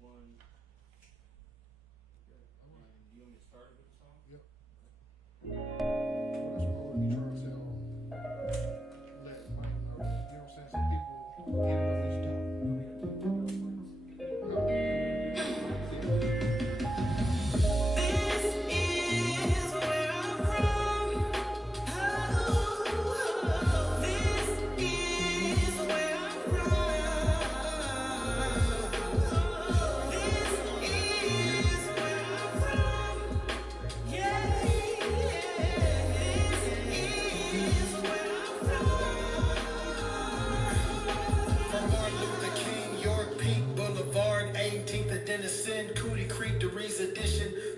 One. And you want me to start it with the song? Yep. That's what we trying to sell. Let Mike know. You know what I'm saying? Some people get it on each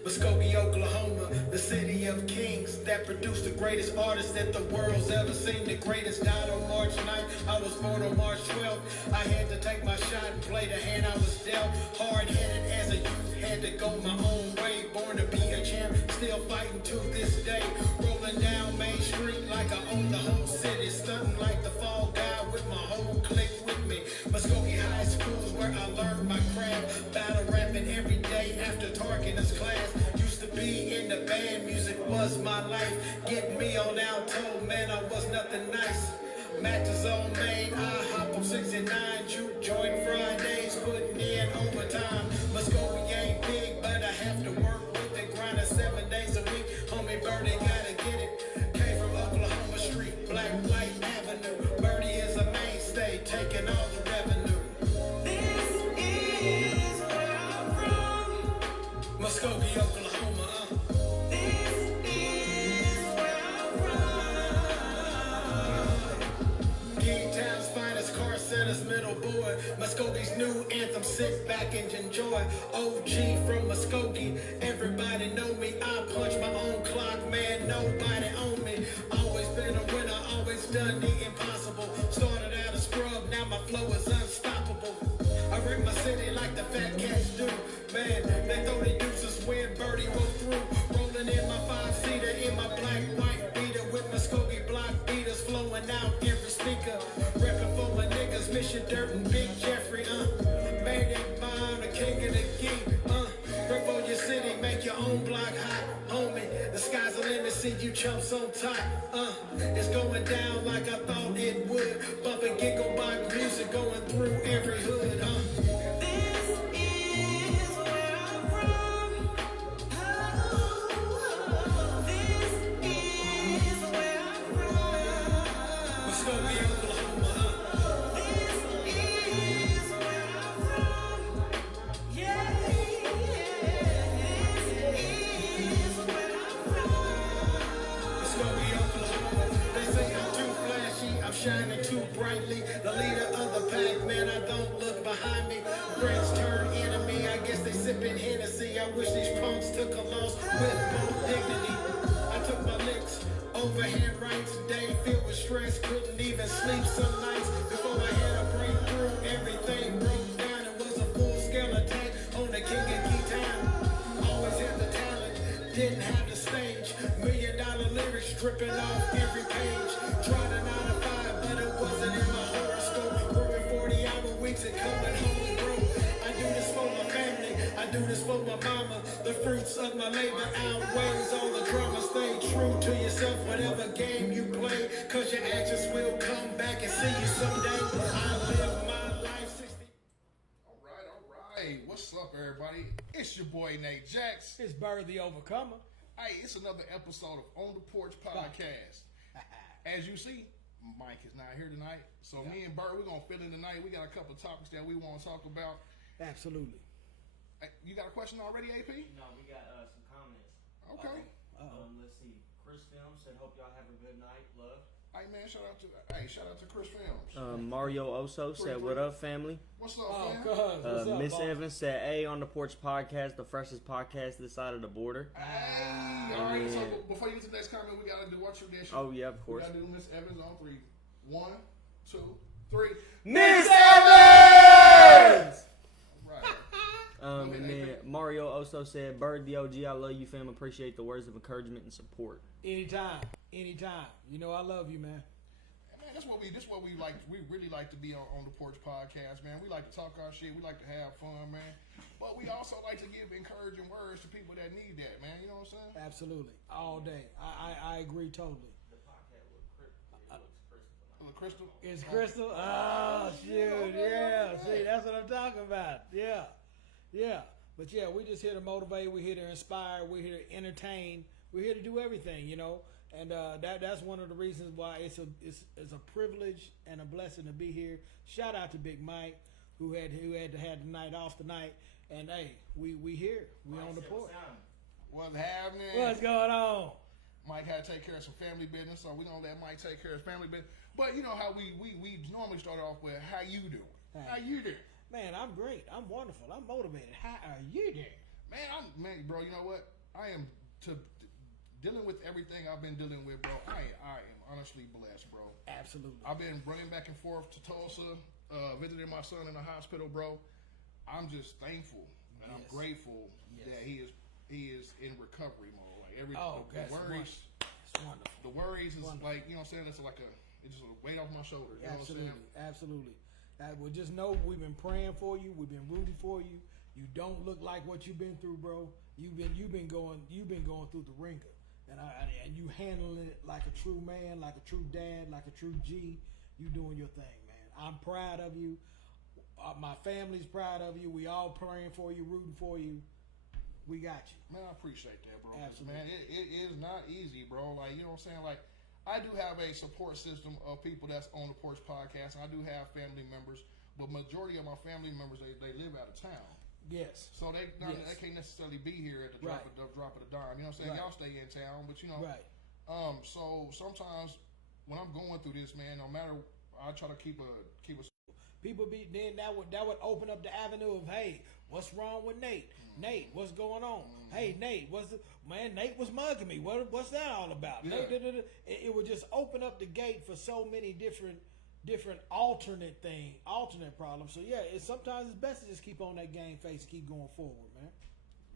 Muskogee, Oklahoma, the city of kings that produced the greatest artists that the world's ever seen. The greatest died on March 9th. I was born on March 12th. I had to take my shot and play the hand I was dealt. Hard-headed as a youth, had to go my own way. Born to be a champ, still fighting to this day. Rolling down Main Street like I own the whole city. Stunting like the fall guy with my whole clique with me. Muskogee High School's where I learned my craft. Battle rapping every day after Tarkin's class. Used to be in the band, music was my life. Getting me on alto, man, I was nothing nice. Matches on Main, I hop on 69, juke joint Fridays, putting in overtime. Muskogee ain't big, but I have to work with it. Grinding 7 days a week, homie Birdie gotta get it. Came from Oklahoma Street, Black Light Avenue. Birdie is a mainstay, taking all the revenue. This is where I'm from, Muskogee, Oklahoma. Middle board, Muskogee's new anthem, sit back and enjoy. OG from Muskogee, everybody know me. I punch my own clock, man, nobody own me. Always been a winner, always done the impossible. Started out a scrub, now my flow is unstoppable. I wreck my city like the fat cats do. Man, they throw the deuces when Birdie roll through. Rolling in my 5-seater, in my black white beater, with Muskogee block beaters flowing out every speaker. Reppin' for my niggas, Mission Dirt and Big Jeffrey, made it mine, the king of the geek, rep for your city, make your own block hot, homie. The sky's the limit, see you chumps on top, it's going down like I thought it would. Bumpin' giggle box music going through every hood, This is where I'm from. This is where I'm from. Muskogee, Oklahoma. Shining too brightly, the leader of the pack, man, I don't look behind me. Friends turn enemy, I guess they sipping Hennessy. I wish these punks took a loss with more dignity. I took my licks, overhand rights, day filled with stress, couldn't even sleep some nights. Before I had a breakthrough, everything broke down. It was a full-scale attack on the king of Key Town. Always had the talent, didn't have the stage. $1 million lyrics dripping off every page. Tried a 9 to 5, but it wasn't in my horoscope. Working 40-hour weeks and coming home broke. I do this for my family, I do this for my mama. The fruits of my labor outweighs all the drama. Stay true to yourself, whatever game you play, cause your actions will come back and see you someday. I live my life 60. All right. What's up, everybody? It's your boy, Nate Jax. It's Bird the Overcomer. Hey, it's another episode of On the Porch Podcast. As you see, Mike is not here tonight, so me and Bird, we're going to fill in tonight. We got a couple of topics that we want to talk about. Absolutely. Hey, you got a question already, AP? No, we got some comments. Okay. Let's see. Chris Film said, hope y'all have a good night. Love. Hey, man, shout out to Chris Films. Mario Oso said, what up, family? What's up, fam? Miss Evans said, hey, On the Porch Podcast, the freshest podcast this side of the border. Hey, all right, so before you get to the next comment, we got to do our tradition. Oh, yeah, of course. We got to do Miss Evans on 3. 1, 2, 3. Miss Evans! Right. And then Mario also said, Bird the OG, I love you, fam. Appreciate the words of encouragement and support. Anytime. You know I love you, man. Man, Man, this is what we like. We really like to be on the Porch Podcast, man. We like to talk our shit. We like to have fun, man. But we also like to give encouraging words to people that need that, man. You know what I'm saying? Absolutely, all day. I agree totally. The podcast looks crystal. Crystal? It's Crystal. Oh shoot, yeah. See, that's what I'm talking about. Yeah. But yeah, we just here to motivate. We're here to inspire. We're here to entertain. We're here to do everything, you know. And that's one of the reasons why it's a privilege and a blessing to be here. Shout out to Big Mike, who had to have the night off tonight. And hey, we here. We on the porch. What's happening? What's going on? Mike had to take care of some family business, so we gonna let Mike take care of his family business. But you know how we normally start off with how you doing? Hey. How you doing? Man, I'm great. I'm wonderful. I'm motivated. How are you doing? Man, bro. You know what? I am dealing with everything I've been dealing with, bro. I am honestly blessed, bro. Absolutely. I've been running back and forth to Tulsa, visiting my son in the hospital, bro. I'm just thankful and I'm grateful that he is in recovery mode. Like the worries, it's wonderful. The worries is wonderful. like, you know what I'm saying? It's just a weight off my shoulders. You know what I'm saying? Absolutely. Well, just know we've been praying for you. We've been rooting for you. You don't look like what you've been through, bro. You've been going through the ringer, and you handling it like a true man, like a true dad, like a true G. You doing your thing, man. I'm proud of you. My family's proud of you. We all praying for you, rooting for you. We got you. Man, I appreciate that, bro. Absolutely. Man, it is not easy, bro. Like, you know what I'm saying? Like, I do have a support system of people that's on the Porch Podcast, and I do have family members, but majority of my family members, they live out of town. Yes. So they can't necessarily be here at the drop of a dime. You know what I'm saying? Right. Y'all stay in town, but you know. Right. So sometimes when I'm going through this, man, no matter, I try to keep a. People that would open up the avenue of, hey, what's wrong with Nate? Nate, what's going on? Hey, Nate, Nate was mugging me. What's that all about? Yeah. Nate, it would just open up the gate for so many different alternate problems. So yeah, sometimes it's best to just keep on that game face and keep going forward, man.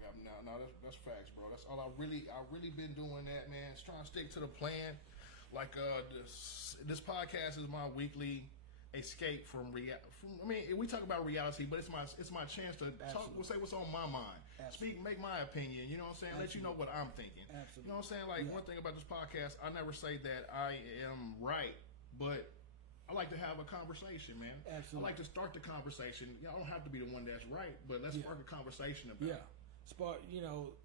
Yeah, no, that's facts, bro. That's all I really been doing that, man. It's trying to stick to the plan. Like this podcast is my weekly escape from reality. I mean, we talk about reality, but it's my chance to talk. We'll say what's on my mind. Absolutely. Speak, make my opinion. You know what I'm saying? Let you know what I'm thinking. Absolutely. You know what I'm saying? Like one thing about this podcast, I never say that I am right, but I like to have a conversation, man. Absolutely. I like to start the conversation. I don't have to be the one that's right, but let's spark a conversation about it. Spark,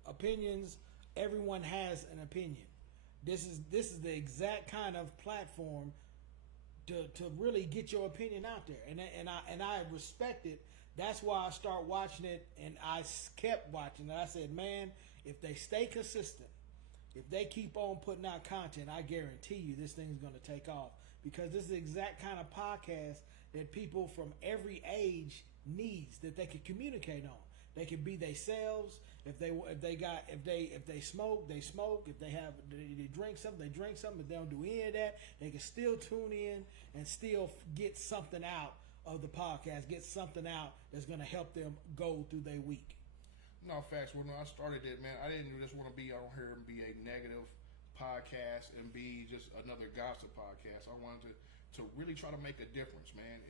opinions. Everyone has an opinion. This is the exact kind of platform to really get your opinion out there, and I respect it. That's why I start watching it, and I kept watching it. I said, man, if they stay consistent, if they keep on putting out content, I guarantee you this thing's going to take off, because this is the exact kind of podcast that people from every age needs, that they can communicate on. They can be themselves. If they smoke, they smoke. If they drink something, they drink something. If they don't do any of that, they can still tune in and still get something out of the podcast, get something out that's going to help them go through their week. No, facts. When I started it, man, I didn't just want to be on here and be a negative podcast and be just another gossip podcast. I wanted to really try to make a difference, man,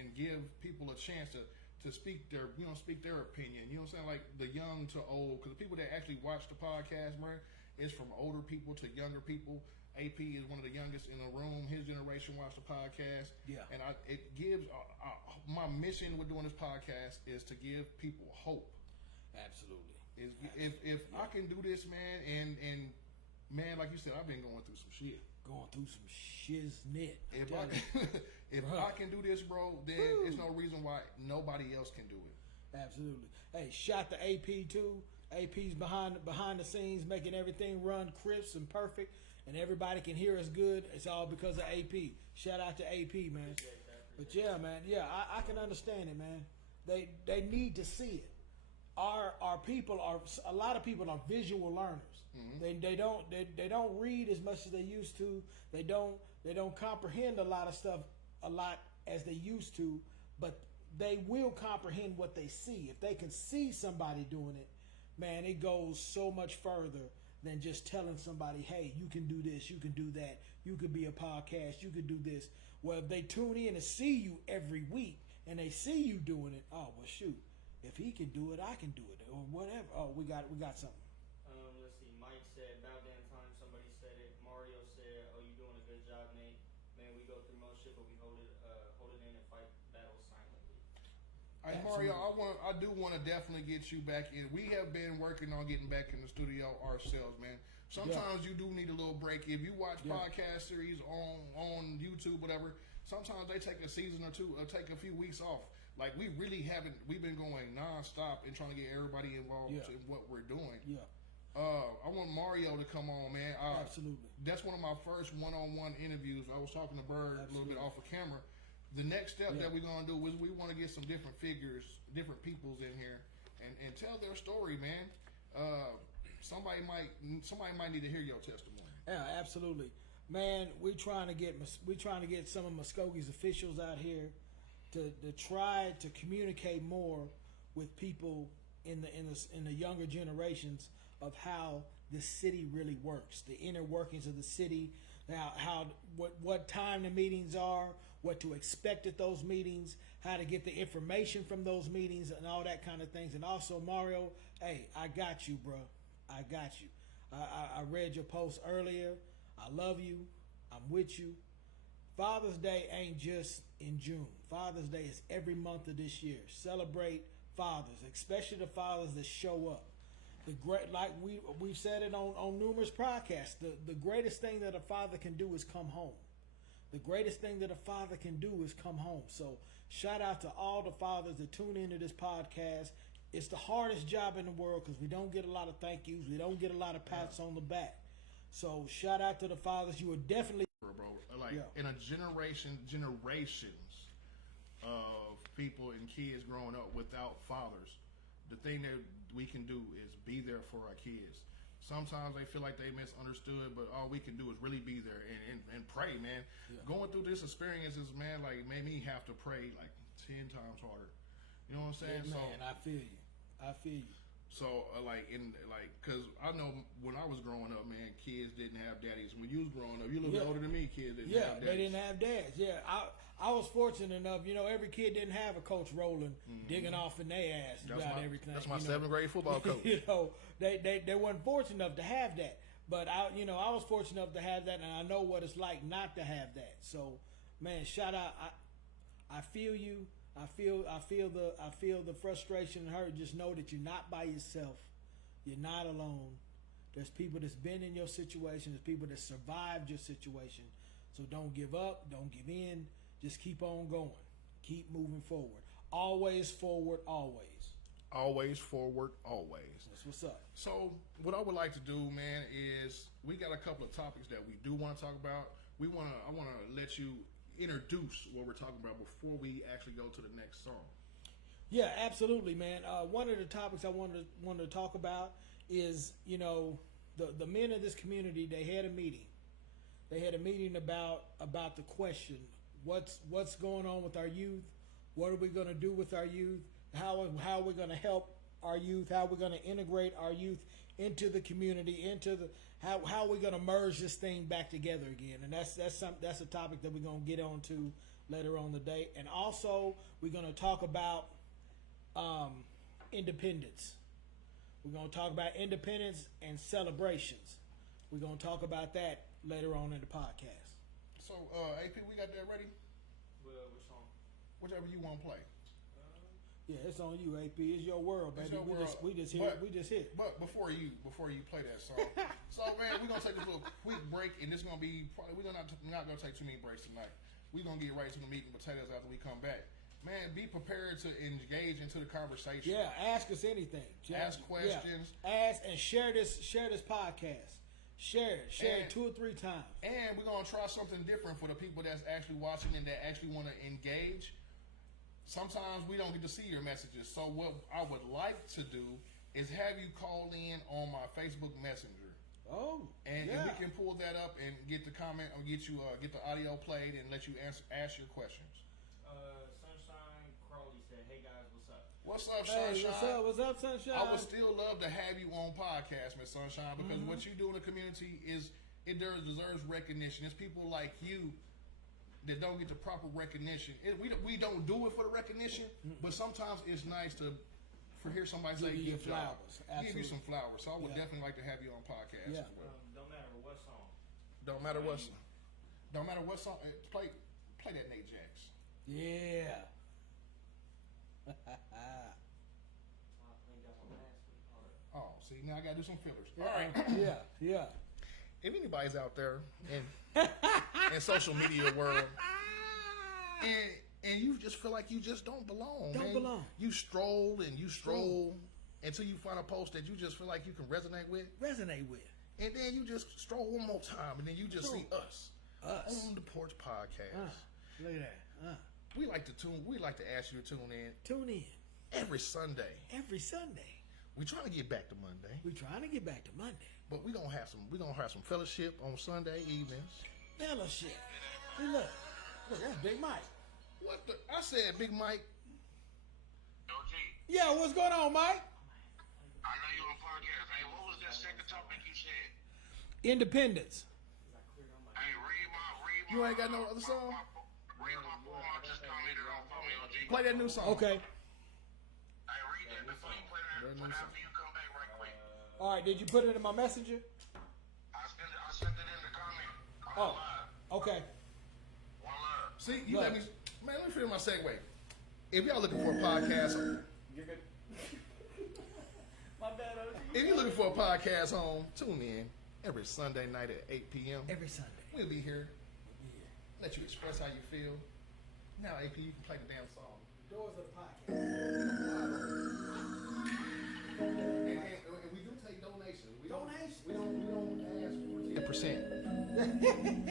and give people a chance to speak their opinion. You know what I'm saying? Like the young to old, because the people that actually watch the podcast, man, is from older people to younger people. AP is one of the youngest in the room. His generation watch the podcast. Yeah. And it gives my mission with doing this podcast is to give people hope. Absolutely. If I can do this, man, and man, like you said, I've been going through some shit. Going through some shiznit. If I can do this, bro, then there's no reason why nobody else can do it. Absolutely. Hey, shout to AP too. AP's behind the scenes making everything run crisp and perfect, and everybody can hear us good. It's all because of AP. Shout out to AP, man. But yeah, man, I can understand it, man. They need to see it. Our people a lot of people are visual learners. Mm-hmm. They don't read as much as they used to. They don't comprehend a lot of stuff as they used to, but they will comprehend what they see. If they can see somebody doing it, man, it goes so much further than just telling somebody, hey, you can do this, you can do that, you could be a podcast, you could do this. Well, if they tune in and see you every week and they see you doing it, oh, well, shoot, if he can do it, I can do it, or whatever. Oh, we got something. Let's see. Mike said, about damn time somebody said it. Mario said, oh, you doing a good job, Nate. Man, we go through most shit, but we hold it in and fight battles silently. All right, Mario, I do want to definitely get you back in. We have been working on getting back in the studio ourselves, man. Sometimes you do need a little break. If you watch podcast series on YouTube, whatever, sometimes they take a season or two or take a few weeks off. Like, we really haven't. We've been going nonstop and trying to get everybody involved in what we're doing. Yeah. I want Mario to come on, man. Absolutely. That's one of my first one-on-one interviews. I was talking to Bird a little bit off of camera. The next step that we're going to do is we want to get some different figures, different peoples in here and tell their story, man. Somebody might need to hear your testimony. Yeah, absolutely. Man, we're trying to get some of Muskoge's officials out here to try to communicate more with people in the younger generations of how the city really works, the inner workings of the city, what time the meetings are, what to expect at those meetings, how to get the information from those meetings, and all that kind of things. And also, Mario, hey, I got you, bro. I got you. I read your post earlier. I love you. I'm with you. Father's Day ain't just in June. Father's Day is every month of this year. Celebrate fathers, especially the fathers that show up. Like we've said it on numerous podcasts. The greatest thing that a father can do is come home. The greatest thing that a father can do is come home. So shout out to all the fathers that tune into this podcast. It's the hardest job in the world because we don't get a lot of thank yous. We don't get a lot of pats on the back. So shout out to the fathers. You are definitely, bro. Like in a generations of people and kids growing up without fathers, the thing that we can do is be there for our kids. Sometimes they feel like they misunderstood, but all we can do is really be there and pray, man. Yeah. Going through this experiences, man, like made me have to pray like 10 times harder. You know what I'm saying? Yeah, man, I feel you. So, because I know when I was growing up, man, kids didn't have daddies. When you was growing up, you a little bit older than me, kids didn't have daddies. Yeah, they didn't have dads. Yeah, I was fortunate enough, every kid didn't have a coach rolling, digging off in their ass about everything. That's my 7th grade football coach. They weren't fortunate enough to have that. But I was fortunate enough to have that, and I know what it's like not to have that. So, man, shout out. I feel you. I feel the frustration and hurt. Just know that you're not by yourself. You're not alone. There's people that's been in your situation. There's people that survived your situation. So don't give up. Don't give in. Just keep on going. Keep moving forward. Always forward, always. Always forward, always. That's what's up. So what I would like to do, man, is we got a couple of topics that we do want to talk about. I want to let you introduce what we're talking about before we actually go to the next song. Yeah, absolutely, man. One of the topics I wanted to talk about is, the men of this community. They had a meeting. They had a meeting about the question: what's going on with our youth? What are we going to do with our youth? How are we going to help our youth? How are we going to integrate our youth into the community? How are we going to merge this thing back together again? And that's a topic that we're going to get on to later on the day. And also we're going to talk about independence. We're going to talk about independence and celebrations. We're going to talk about that later on in the podcast. So, AP, we got that ready? Well, which song? Whichever you want to play. Yeah, it's on you, AP. It's your world, baby. We just hit. But before you play that song, so man, we're gonna take this little quick break, and this gonna be probably we're not gonna take too many breaks tonight. We're gonna get right to the meat and potatoes after we come back. Man, be prepared to engage into the conversation. Yeah, ask us anything. Ask questions. Yeah. Ask and share this podcast. Share it 2 or 3 times. And we're gonna try something different for the people that's actually watching and that actually want to engage. Sometimes we don't get to see your messages. So what I would like to do is have you call in on my Facebook Messenger. Oh, and we can pull that up and get the comment or get the audio played and let you ask your questions. Sunshine Crowley said, "Hey guys, what's up?" What's up, Hey, Sunshine? what's up, Sunshine? I would still love to have you on podcast, Miss Sunshine, because what you do in the community deserves recognition. It's people like you that don't get the proper recognition. We don't do it for the recognition, but sometimes it's nice to hear somebody say, Give you "Good job." flowers. Give you Absolutely. some flowers. So I would Yeah. definitely like to have you on podcast. Yeah. As well. Don't matter what song. Don't matter what song. Don't matter what song. Play that Nate Jax. Yeah. I played that one last week. Hold up. Oh, see, now I gotta do some fillers. Yeah. All right. Yeah. If anybody's out there in social media world, and you just feel like you just don't belong, Don't man. belong. You stroll until you find a post that you just feel like you can resonate with, and then you just stroll one more time, and then you just see us on the Porch Podcast. Look at that. We like to ask you to tune in Tune in every Sunday. every Sunday. We're trying to get back to Monday, We're trying to get back to Monday. but we're gonna have some fellowship on Sunday evenings. Fellowship. Hey, look, that's Big Mike. What the? I said, Big Mike. Yo, G, Yeah, what's going on, Mike? I know you on podcast. Hey, what was that second topic you said? Independence. Hey, read my. You ain't got no other song? Read my form. I just commented on for me, OG. Play that new song. Okay. Hey, read that before you play that. After you come back right quick. All right. Did you put it in my messenger? I sent it in the comment. I'm Oh. live. Okay. One love. See, you Look. let me finish my segue. If y'all looking for a podcast, You're good. My bad, OG. if you're looking for a podcast home, tune in every Sunday night at 8 p.m. Every Sunday. We'll be here. Let you express how you feel. Now, AP, you can play the damn song. Doors of the podcast. And we do take donations. We don't ask for 10%.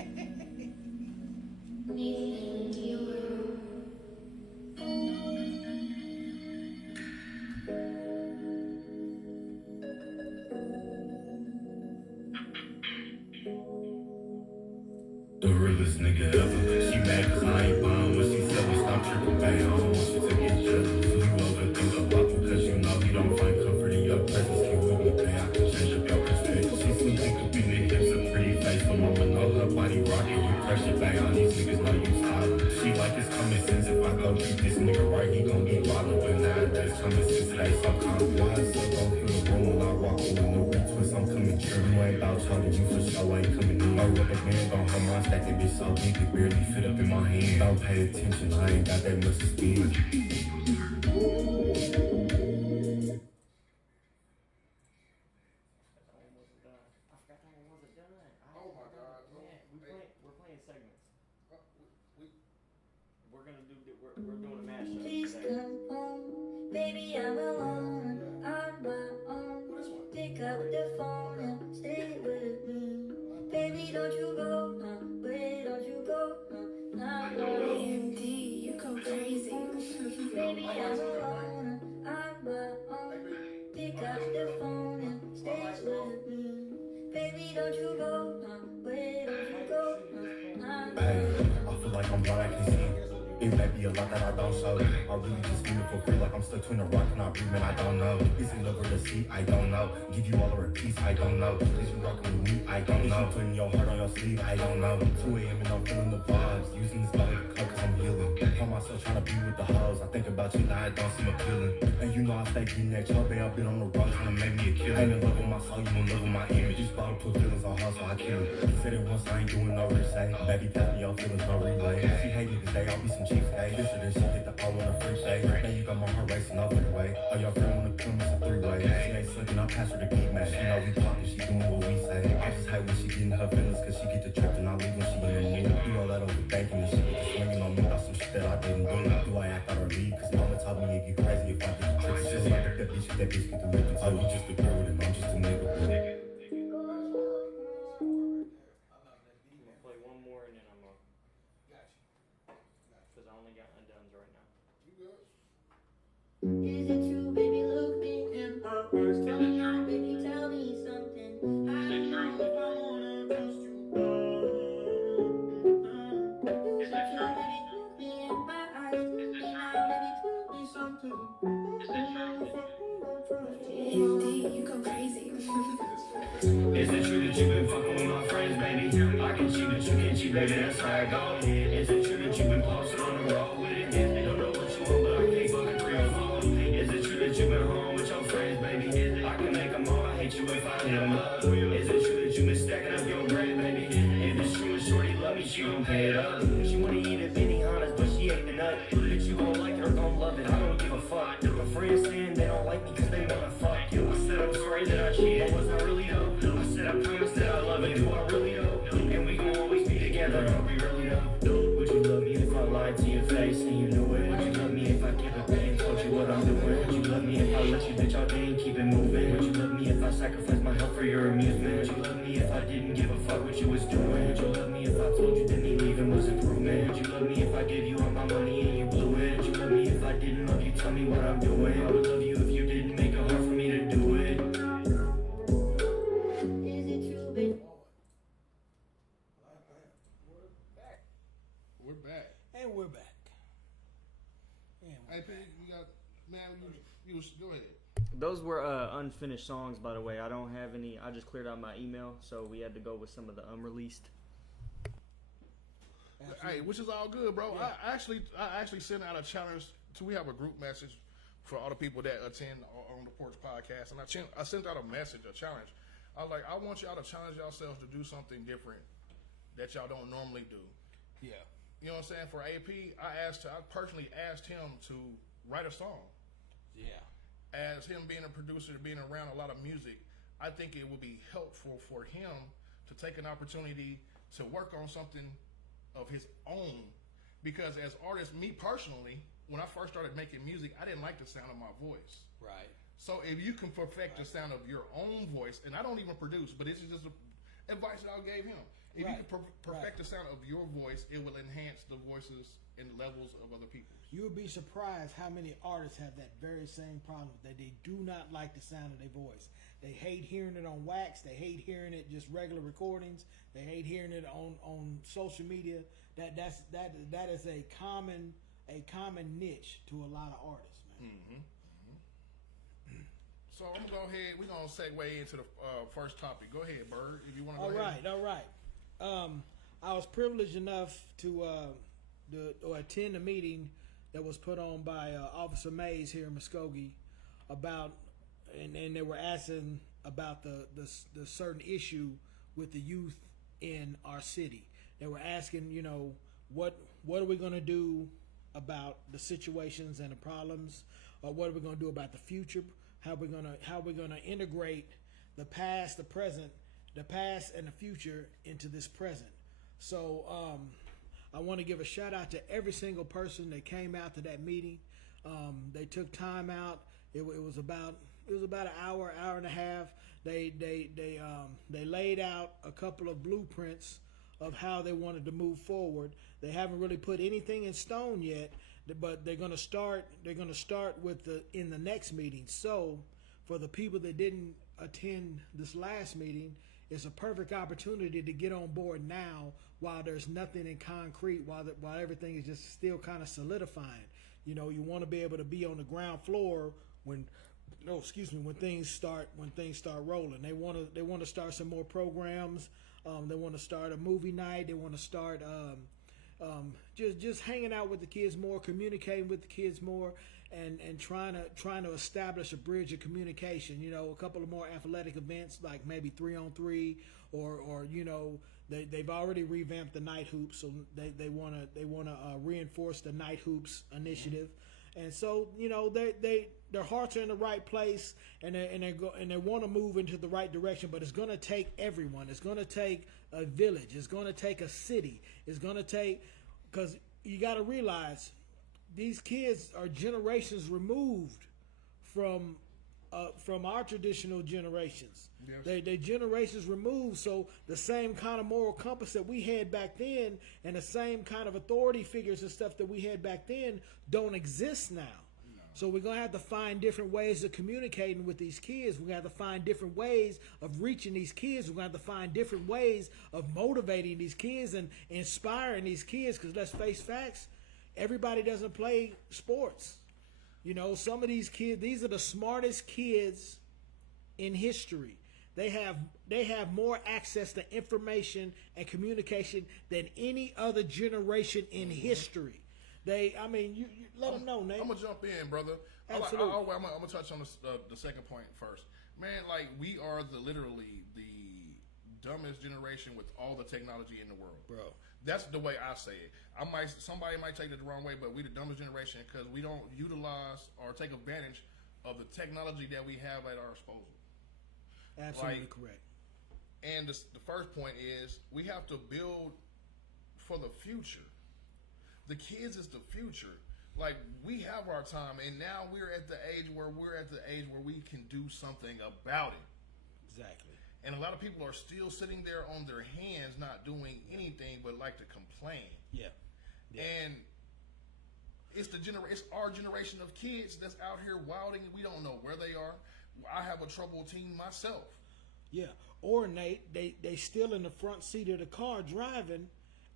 The realest nigga ever. She mad cause I ain't buying what she selling. Stop tripping, babe. I don't want you to get jealous. You overthink about it cause you know you don't find comfort in your presence. Keep with me, babe. I can change up your perspective. She still think of being the hips, a pretty face. But mama know her body rocking. You pressure, babe. All these niggas know you solid. She like it's common sense. If I go keep this nigga right, he gon' be wildin'. But nowadays, common sense, they so common. Why is so gon' feel the room when I walk in with no retwist? I'm coming true. You ain't bout talking, you for sure ain't coming in. My rubber band gon' hold my stack, that bitch so big it barely fit up in my hand. Don't pay attention, I ain't got that much to spend. I forgot that one wasn't done. Oh my God. Man, we're playing segments. We We're gonna do. We're doing a mashup. Please today. come home, baby, I'm alone, on my own. Pick up the phone and stay with me. Baby, don't you go, wait, don't you go, not AMD, you go crazy. Baby, I'm alone, on my own. Pick up the phone and stay with me. Baby, don't you go, wait, don't you go, not Hey, I feel like I'm blind, I can see. It may be a lot that I don't show. I really just feeling for free, like I'm stuck between a rock and I breathe, man, I don't know. Is it love or deceit? I don't know. Give you all of her peace? I don't know. Is you rocking with me? I don't know. Putting your heart on your sleeve? I don't know. 2 a.m. and I'm feeling the vibes. Using this body to cause I'm healing. Find myself trying to be with the hoes. I think about you now, it don't seem appealing. And you know I stay getting that chub, I've been on the road trying to make me a killer. Ain't in love with my soul, you in love with my image. This bottle put feelings on her, so I kill it. Said it once, I ain't doing no say. Baby, pass me your feelings, no relay. She hate niggas, they all be some cheeks, gay. This shit, she get the all on a free day. Now you got my heart racing up in the way. Oh, your friend wanna come, it's a three-way. She ain't slipping, I pass her the key, man. She know we talking, she doing what we say. I just hate when she getting her feelings, cause she get the trip and I leave when she in the mood. You know that overthinking and she get to swinging on me about some shit that I didn't do. Do I act out or leave? Cause mama told me it get crazy if I get the trick. It's just like that bitch get the ripping. So you just a girl with it, I'm just a nigga. I'm gonna play one more and then I'm gonna. Cause I only got undones right now. Is it true, baby? Look me in my eyes. Tell me now, baby, tell me something. I don't know if I wanna trust you. Is it true, baby? Look me in my eyes. Tell me now, baby, tell me something. Indeed, you go crazy. Is it true that you've been fucking with my friends, baby? I can cheat, but you can't cheat, baby, that's how it goes. Is it true that you've been posted on the road with it? They don't know what you want, but I can't fucking free your phone. Is it true that you've been home with your friends, baby? I can make them all, I hate you if I hit them up. Is it true that you've been stacking up your bread, baby? If it's true and shorty love me, she gon' pay it up. She wanna eat at Benihana's, but she ate the nut. Bitch, you gon' like it or gon' love it, I don't give a fuck. My friends saying they don't like me cause they wanna fuck you. I said I'm sorry that I cheated, was I really though? I said I promise that I love you, do I really though? And we gon' always be together, are we really though? Would you love me if I lied to your face and you knew it? Would you love me if I kept it real and told you what I'm doing? Would you love me if I let you bitch all day and keep it moving? Would you love me if I sacrificed my health for your amusement? Would you love me if I didn't give a fuck what you was doing? Would you love me if I told you that me leaving was improvement? Would you love me if I gave you all my money and you blew it? Would you love me if I didn't love you? Tell me what I'm doing. I would love you if you didn't make it hard for me to do it. Is it true, baby? We're back. And we're back. Hey, P, you got, man, you go ahead. Those were unfinished songs, by the way. I don't have any. I just cleared out my email, so we had to go with some of the unreleased. Hey, which is all good, bro. Yeah. I actually sent out a challenge. We have a group message for all the people that attend on the Porch Podcast, and I sent out a message, a challenge. I was like, I want y'all to challenge yourselves to do something different that y'all don't normally do. Yeah. You know what I'm saying? For AP, I personally asked him to write a song. Yeah. As him being a producer, being around a lot of music, I think it would be helpful for him to take an opportunity to work on something of his own. Because as artists, me personally, when I first started making music, I didn't like the sound of my voice. Right. So if you can perfect the sound of your own voice, and I don't even produce, but this is just advice that I gave him. If you can perfect the sound of your voice, it will enhance the voices and levels of other people. You would be surprised how many artists have that very same problem, that they do not like the sound of their voice. They hate hearing it on wax. They hate hearing it just regular recordings. They hate hearing it on social media. That is a common niche to a lot of artists, man. Mm-hmm. So I'm gonna go ahead. We're gonna segue into the first topic. Go ahead, Bird. If you want to go ahead. All right. I was privileged enough to attend a meeting that was put on by Officer Mays here in Muskogee about, and they were asking about the certain issue with the youth in our city. They were asking, what are we going to do about the situations and the problems? What are we going to do about the future? How we're going to integrate the past, the present, the past and the future into this present. So I want to give a shout out to every single person that came out to that meeting. They took time out. It was about an hour and a half. They laid out a couple of blueprints of how they wanted to move forward. They haven't really put anything in stone yet, but they're going to start with in the next meeting. So for the people that didn't attend this last meeting, it's a perfect opportunity to get on board now while there's nothing in concrete, while everything is just still kind of solidifying. You want to be able to be on the ground floor when things start rolling. They want to start some more programs. They want to start a movie night. They want to start just hanging out with the kids more, communicating with the kids more, and trying to establish a bridge of communication. A couple of more athletic events, like maybe 3-on-3, or they've already revamped the night hoops, so they want to reinforce the night hoops initiative. And so their hearts are in the right place, and they want to move into the right direction. But it's going to take everyone. It's going to take a village. It's going to take a city. It's going to take, because you got to realize these kids are generations removed from our traditional generations. Yes. They generations removed, so the same kind of moral compass that we had back then and the same kind of authority figures and stuff that we had back then don't exist now. No. So we're going to have to find different ways of communicating with these kids. We're going to have to find different ways of reaching these kids. We're going to have to find different ways of motivating these kids and inspiring these kids, because let's face facts, everybody doesn't play sports. You know, some of these kids, these are the smartest kids in history. They have more access to information and communication than any other generation in history. You let them know, Nate. I'm gonna jump in, brother. Absolutely. I'm gonna touch on the second point first. Man, like, we are literally the dumbest generation with all the technology in the world, bro. That's the way I say it. Somebody might take it the wrong way, but we the dumbest generation because we don't utilize or take advantage of the technology that we have at our disposal. Absolutely correct. And the first point is we have to build for the future. The kids is the future. Like, we have our time, and now we're at the age where we can do something about it. Exactly. And a lot of people are still sitting there on their hands, not doing anything but like to complain. Yeah. And it's our generation of kids that's out here wilding. We don't know where they are. I have a troubled teen myself. Yeah. Or Nate, they still in the front seat of the car driving,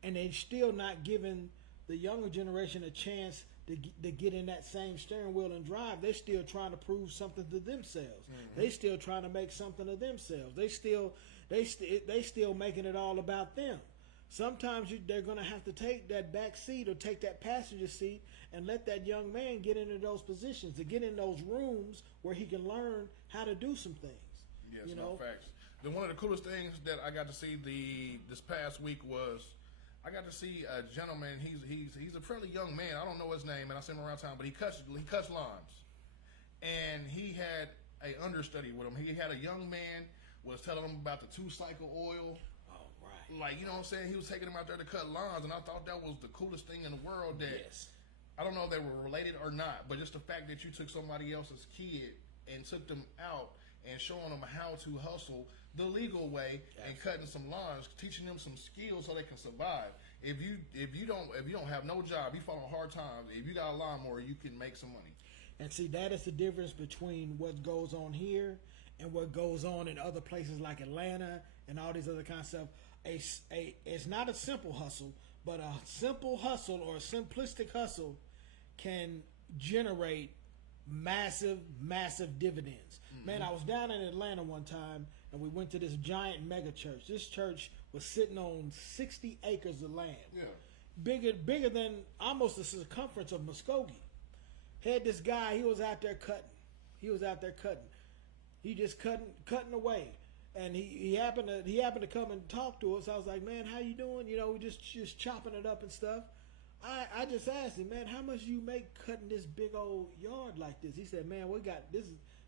and they still not giving the younger generation a chance to get in that same steering wheel and drive. They're still trying to prove something to themselves. Mm-hmm. They still trying to make something of themselves. They still making it all about them. Sometimes they're going to have to take that back seat or take that passenger seat and let that young man get into those positions, to get in those rooms where he can learn how to do some things. Yes, no facts. Then one of the coolest things that I got to see this past week was I got to see a gentleman. He's a fairly young man. I don't know his name, and I see him around town, but he cuts lawns. And he had a understudy with him. He had a young man was telling him about the 2-cycle oil. Oh, right. Like, you know what I'm saying? He was taking him out there to cut lawns, and I thought that was the coolest thing in the world. That I don't know if they were related or not, but just the fact that you took somebody else's kid and took them out and showing them how to hustle the legal way and cutting some lawns, teaching them some skills so they can survive. If you don't have no job, you fall on hard times. If you got a lawnmower, you can make some money. And see, that is the difference between what goes on here and what goes on in other places like Atlanta and all these other kind of stuff. It's not a simple hustle, but a simple hustle or a simplistic hustle can generate massive dividends. Mm-hmm. Man, I was down in Atlanta one time, and we went to this giant mega church. This church was sitting on 60 acres of land. Yeah. Bigger than almost the circumference of Muskogee. Had this guy, he was out there cutting. He just cutting away. And he happened to come and talk to us. I was like, man, how you doing? You know, we just chopping it up and stuff. I just asked him, man, how much do you make cutting this big old yard like this? He said, man, we got this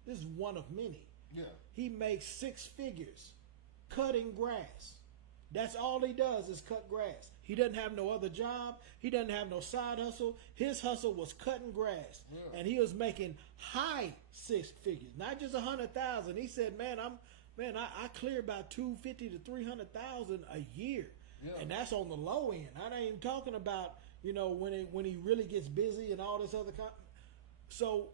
is one of many. Yeah. He makes 6 figures cutting grass. That's all he does is cut grass. He doesn't have no other job. He doesn't have no side hustle. His hustle was cutting grass. Yeah. And he was making high 6 figures, not just 100,000. He said, I clear about 250 to 300,000 a year. Yeah. And that's on the low end. I ain't even talking about, you know, when he really gets busy and all this other kind. So,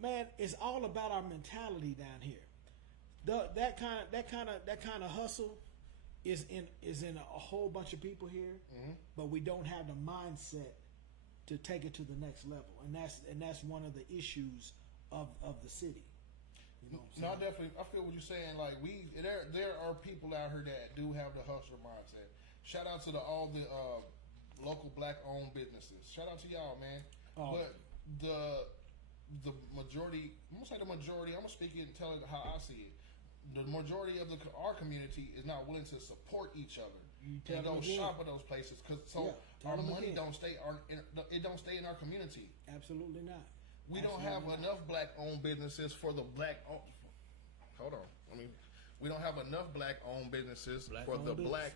man, it's all about our mentality down here. That kind of hustle is in a whole bunch of people here, mm-hmm. but we don't have the mindset to take it to the next level, and that's one of the issues of the city. You know what I'm saying? I feel what you're saying. Like, there are people out here that do have the hustler mindset. Shout out to all the local black-owned businesses. Shout out to y'all, man. Oh. But the majority, I'm gonna say the majority. I'm gonna speak it and tell it how I see it. The majority of our community is not willing to support each other and go shop at those places because our money don't stay in our community. Absolutely not. We don't have enough black-owned businesses for the Hold on. We don't have enough black-owned businesses for the black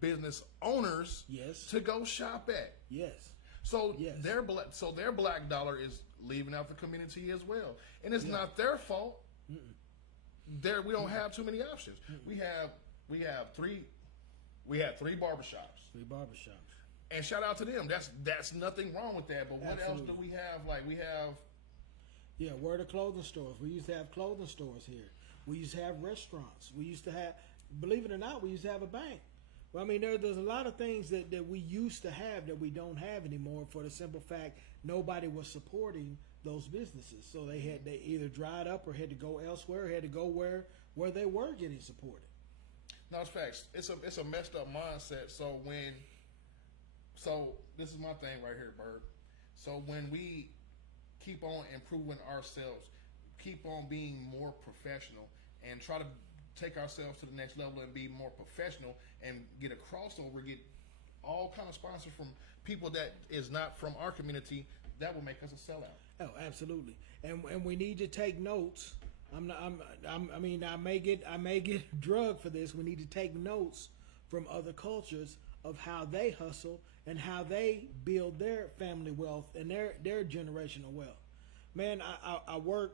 business owners to go shop at. Yes. So their black dollar is leaving out the community as well, and it's not their fault. Mm-mm. We don't have too many options. Mm-mm. We have three barbershops. 3 barbershops. And shout out to them. That's nothing wrong with that. But what else do we have? Like, we have. Yeah, where are the clothing stores? We used to have clothing stores here. We used to have restaurants. We used to have, believe it or not, we used to have a bank. Well, I mean, there's a lot of things that we used to have that we don't have anymore for the simple fact nobody was supporting those businesses. So they either dried up or had to go elsewhere, or had to go where they were getting supported. No, it's facts. It's a messed up mindset. So this is my thing right here, Bird. So when we keep on improving ourselves, keep on being more professional, and try to take ourselves to the next level and be more professional and get a crossover, get all kind of sponsors from people that is not from our community, that will make us a sellout. Oh, absolutely. And we need to take notes. I may get drugged for this. We need to take notes from other cultures of how they hustle and how they build their family wealth and their generational wealth. Man, I work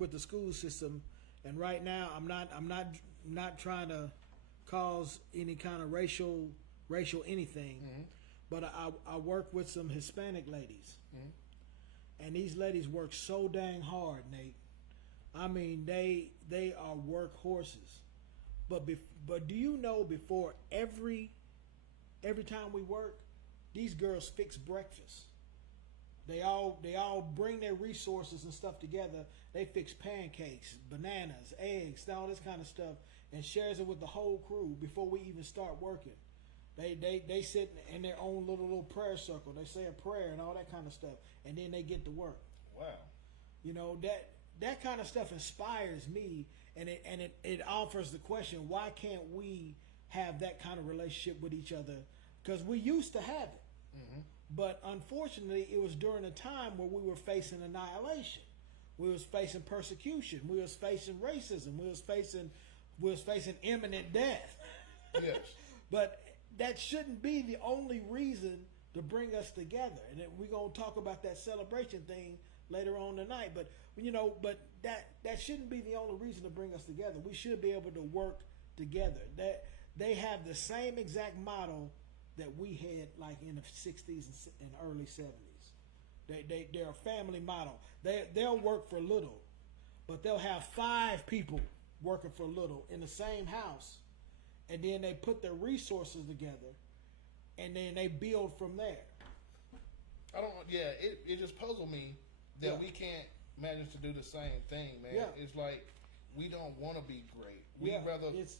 with the school system, and right now I'm not trying to cause any kind of racial anything, but I work with some Hispanic ladies, and these ladies work so dang hard, Nate. I mean, they are workhorses. But do you know, before every time we work, these girls fix breakfast. They all bring their resources and stuff together. They fix pancakes, bananas, eggs, all this kind of stuff, and shares it with the whole crew before we even start working. They sit in their own little prayer circle. They say a prayer and all that kind of stuff, and then they get to work. Wow. You know, that kind of stuff inspires me, and it offers the question, why can't we have that kind of relationship with each other? Because we used to have it. But unfortunately, it was during a time where we were facing annihilation. We was facing persecution. We was facing racism. We was facing imminent death. Yes. But that shouldn't be the only reason to bring us together. And we're going to talk about that celebration thing later on tonight. But that shouldn't be the only reason to bring us together. We should be able to work together. That they have the same exact model that we had, like in the 60s and early 70s. They're a family model. They'll work for little, but they'll have 5 people working for little in the same house, and then they put their resources together, and then they build from there. It just puzzled me that we can't manage to do the same thing, man. Yeah. It's like we don't want to be great. We rather. It's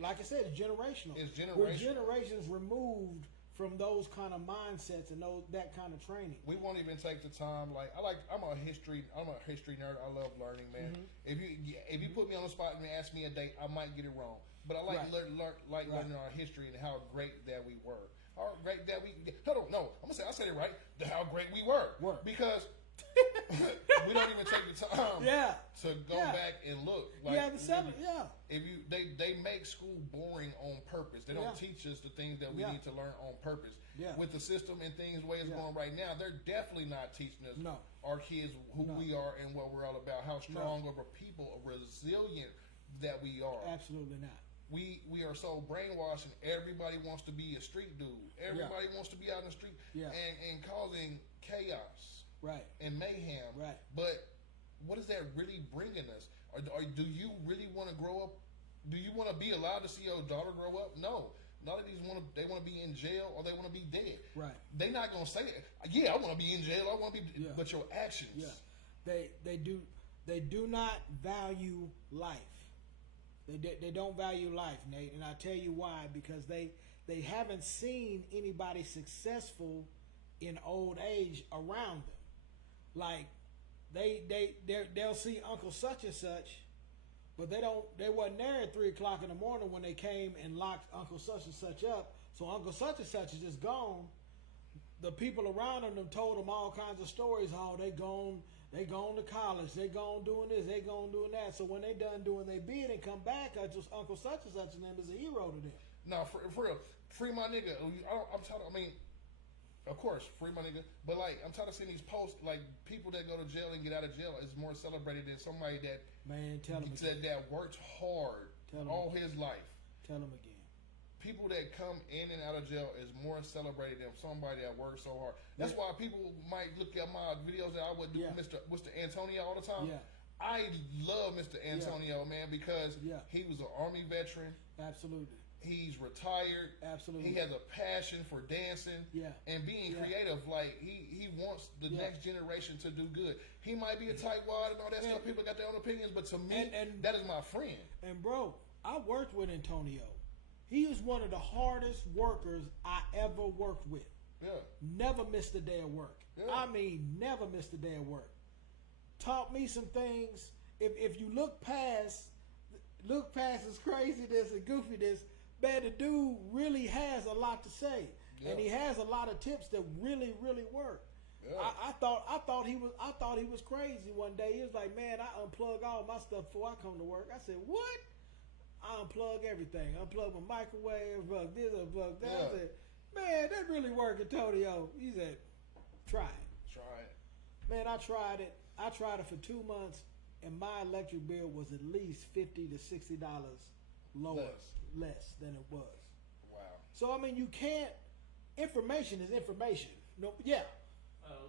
like I said, it's generational. It's generational. We're generations removed from those kind of mindsets and that kind of training. We won't even take the time. I'm a history nerd. I love learning, man. If you put me on the spot and ask me a date, I might get it wrong. But I like learning our history and how great that we were. How great that we. Hold on, no, I said it right. How great we were. Because we don't even take the time to go back and look. They make school boring on purpose. They don't teach us the things that we need to learn on purpose. With the system and things the way it's going right now, they're definitely not teaching us our kids who we are and what we're all about, how strong of a people, resilient that we are. Absolutely not. We are so brainwashed, and everybody wants to be a street dude. Everybody wants to be out in the street and causing chaos. Right. And mayhem. Right. But what is that really bringing us? Or do you really want to grow up? Do you want to be allowed to see your daughter grow up? No. None of these they want to be in jail or they want to be dead. Right. They're not going to say it. Yeah, I want to be in jail. I want to be. But your actions. Yeah. They do not value life. They don't value life, Nate, and I'll tell you why. Because they haven't seen anybody successful in old age around them. Like they'll see Uncle such and such, but they wasn't there at 3:00 in the morning when they came and locked Uncle such and such up. So Uncle such and such is just gone. The people around them told them all kinds of stories. How they gone to college, they gone doing this, they gone doing that. So when they done doing their bid and come back, Uncle such and such and them is a hero to them. No, for real, free my nigga. Of course, free my nigga. But I'm tired of seeing these posts. People that go to jail and get out of jail is more celebrated than somebody that that worked hard all his life. Tell him again. People that come in and out of jail is more celebrated than somebody that works so hard. That's why people might look at my videos that I would do with Mr. Antonio all the time. Yeah. I love Mr. Antonio, man, because he was an Army veteran. Absolutely. He's retired. Absolutely. He has a passion for dancing. Yeah. And being creative. Like, he wants the next generation to do good. He might be a tightwad and all that stuff. People got their own opinions, but to me, that is my friend. And bro, I worked with Antonio. He was one of the hardest workers I ever worked with. Yeah. Never missed a day of work. Yeah. I mean, never missed a day of work. Taught me some things. If you look past his craziness and goofiness, man, the dude really has a lot to say, and he has a lot of tips that really, really work. Yeah. I thought he was crazy one day. He was like, man, I unplug all my stuff before I come to work. I said, what? I unplug everything. Unplug my microwave, unplug this, unplug that. I said, man, that really worked, Antonio. He said, try it. Try it. Man, I tried it. I tried it for 2 months, and my electric bill was at least $50 to $60 less than it was. Wow. So I mean, you can't. Information is information. No, yeah.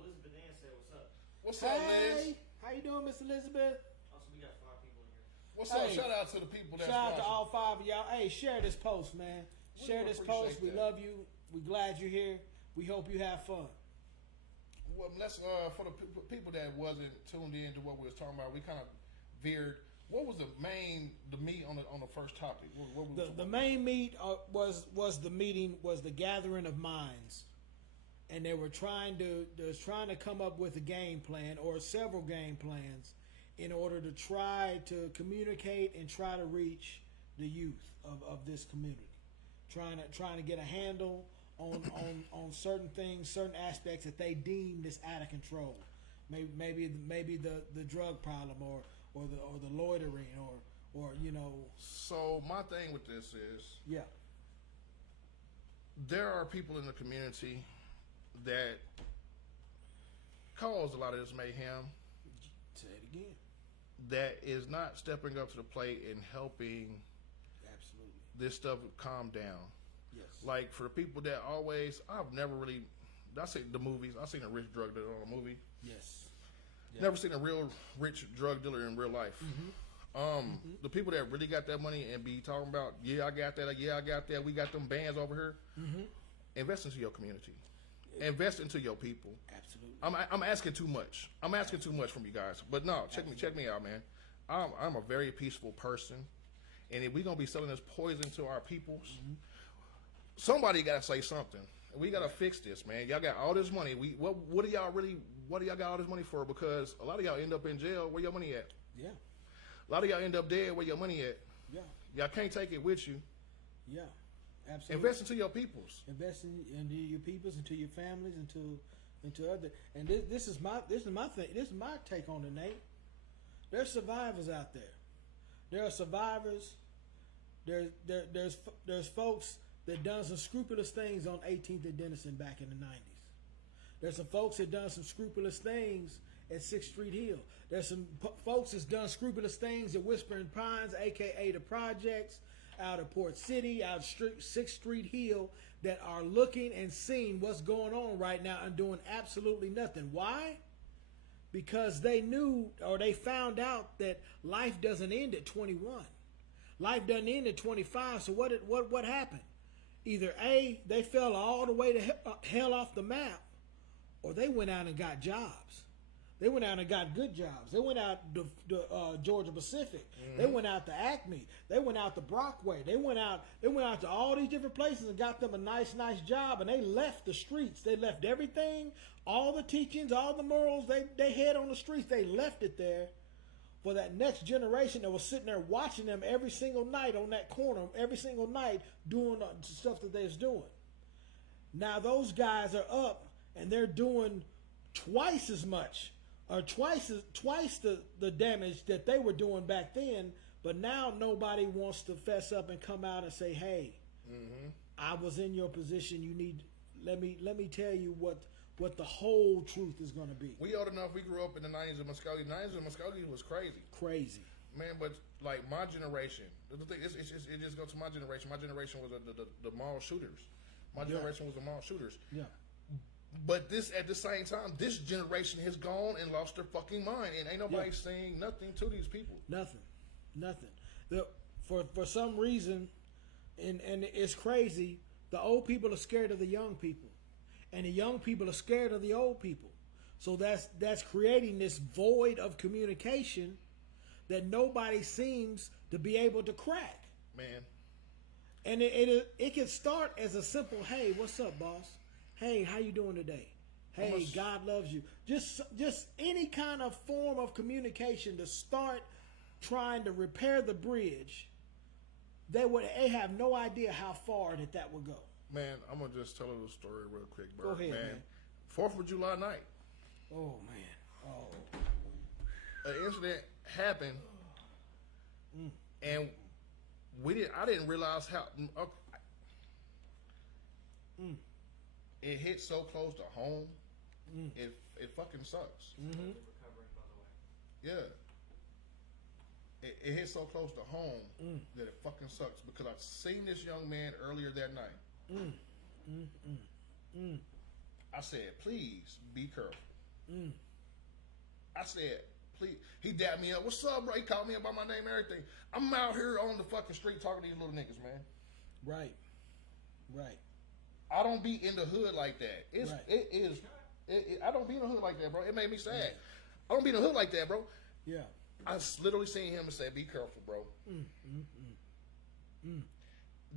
Elizabeth Dan said, "What's up?" What's up, Liz? How you doing, Miss Elizabeth? Also, we got 5 people in here. What's up? Shout out to the people that. Shout out to all 5 of y'all. Hey, share this post, man. Share this post. We love you. We glad you're here. We hope you have fun. Well, let's for the people that wasn't tuned in to what we was talking about, we kind of veered. What was the meat on the first topic? The main meat was the gathering of minds, and they were trying to come up with a game plan or several game plans in order to try to communicate and try to reach the youth of this community, trying to get a handle on certain things, certain aspects that they deemed is out of control. Maybe the drug problem or the loitering or you know. So my thing with this is, there are people in the community that cause a lot of this mayhem. Say it again. That is not stepping up to the plate and helping. Absolutely. This stuff calm down. Yes. Like for the people that always, I've never really. I see the movies. I've seen a rich drug dealer on a movie. Yes. Never seen a real rich drug dealer in real life. The people that really got that money and be talking about, I got that, we got them bands over here. Invest into your community. Invest into your people. Absolutely. I'm asking too much. I'm asking too much from you guys. But no, check me out, man. I'm a very peaceful person, and if we're gonna be selling this poison to our peoples, somebody gotta say something. We gotta fix this, man. Y'all got all this money. What do y'all got all this money for? Because a lot of y'all end up in jail. Where your money at? Yeah. A lot of y'all end up dead. Where your money at? Yeah. Y'all can't take it with you. Yeah. Absolutely. Invest into your peoples. Invest into your peoples, into your families, into other. And this is my thing. This is my take on it, Nate. There's survivors out there. There are survivors. There's folks that done some scrupulous things on 18th and Denison back in the 90s. There's some folks that done some scrupulous things at 6th Street Hill. There's some folks that's done scrupulous things at Whispering Pines, a.k.a. the projects, out of Port City, out of 6th Street Hill, that are looking and seeing what's going on right now and doing absolutely nothing. Why? Because they knew, or they found out, that life doesn't end at 21. Life doesn't end at 25. So what happened? Either A, they fell all the way to hell off the map, or they went out and got jobs. They went out and got good jobs. They went out to Georgia Pacific. They went out to Acme. They went out to Brockway. They went out to all these different places and got them a nice job. And they left the streets. They left everything, all the teachings, all the morals. They had on the streets. They left it there for that next generation that was sitting there watching them every single night on that corner, every single night doing the stuff that they was doing. Now those guys are up and they're doing twice as much, or twice the damage that they were doing back then. But now nobody wants to fess up and come out and say, "Hey, I was in your position. You need let me tell you what the whole truth is going to be." We old enough. We grew up in the 90s in Muskogee. 90s in Muskogee was crazy, man. But like my generation, it just goes to my generation. My generation was the mall shooters. My generation was the mall shooters. Yeah. But this, at the same time, this generation has gone and lost their fucking mind, and ain't nobody saying nothing to these people. Nothing. For some reason, and it's crazy. The old people are scared of the young people, and the young people are scared of the old people. So that's creating this void of communication that nobody seems to be able to crack. Man. And it can start as a simple, "Hey, what's up, boss? Hey, how you doing today? Hey, God loves you." Just any kind of form of communication to start trying to repair the bridge. They have no idea how far that would go. Man, I'm gonna just tell a little story real quick, bro. Go ahead, man. 4th of July night. Oh man. Oh. An incident happened, and I didn't realize how. It hit so close to home. It fucking sucks. Mm-hmm. Yeah. It hit so close to home that it fucking sucks because I've seen this young man earlier that night. I said, please be careful. I said, please. He dapped me up. What's up, bro? He called me up by my name and everything. I'm out here on the fucking street talking to these little niggas, man. Right. I don't be in the hood like that. I don't be in the hood like that, bro. It made me sad. I don't be in the hood like that, bro. Yeah. I literally seen him and said, be careful, bro.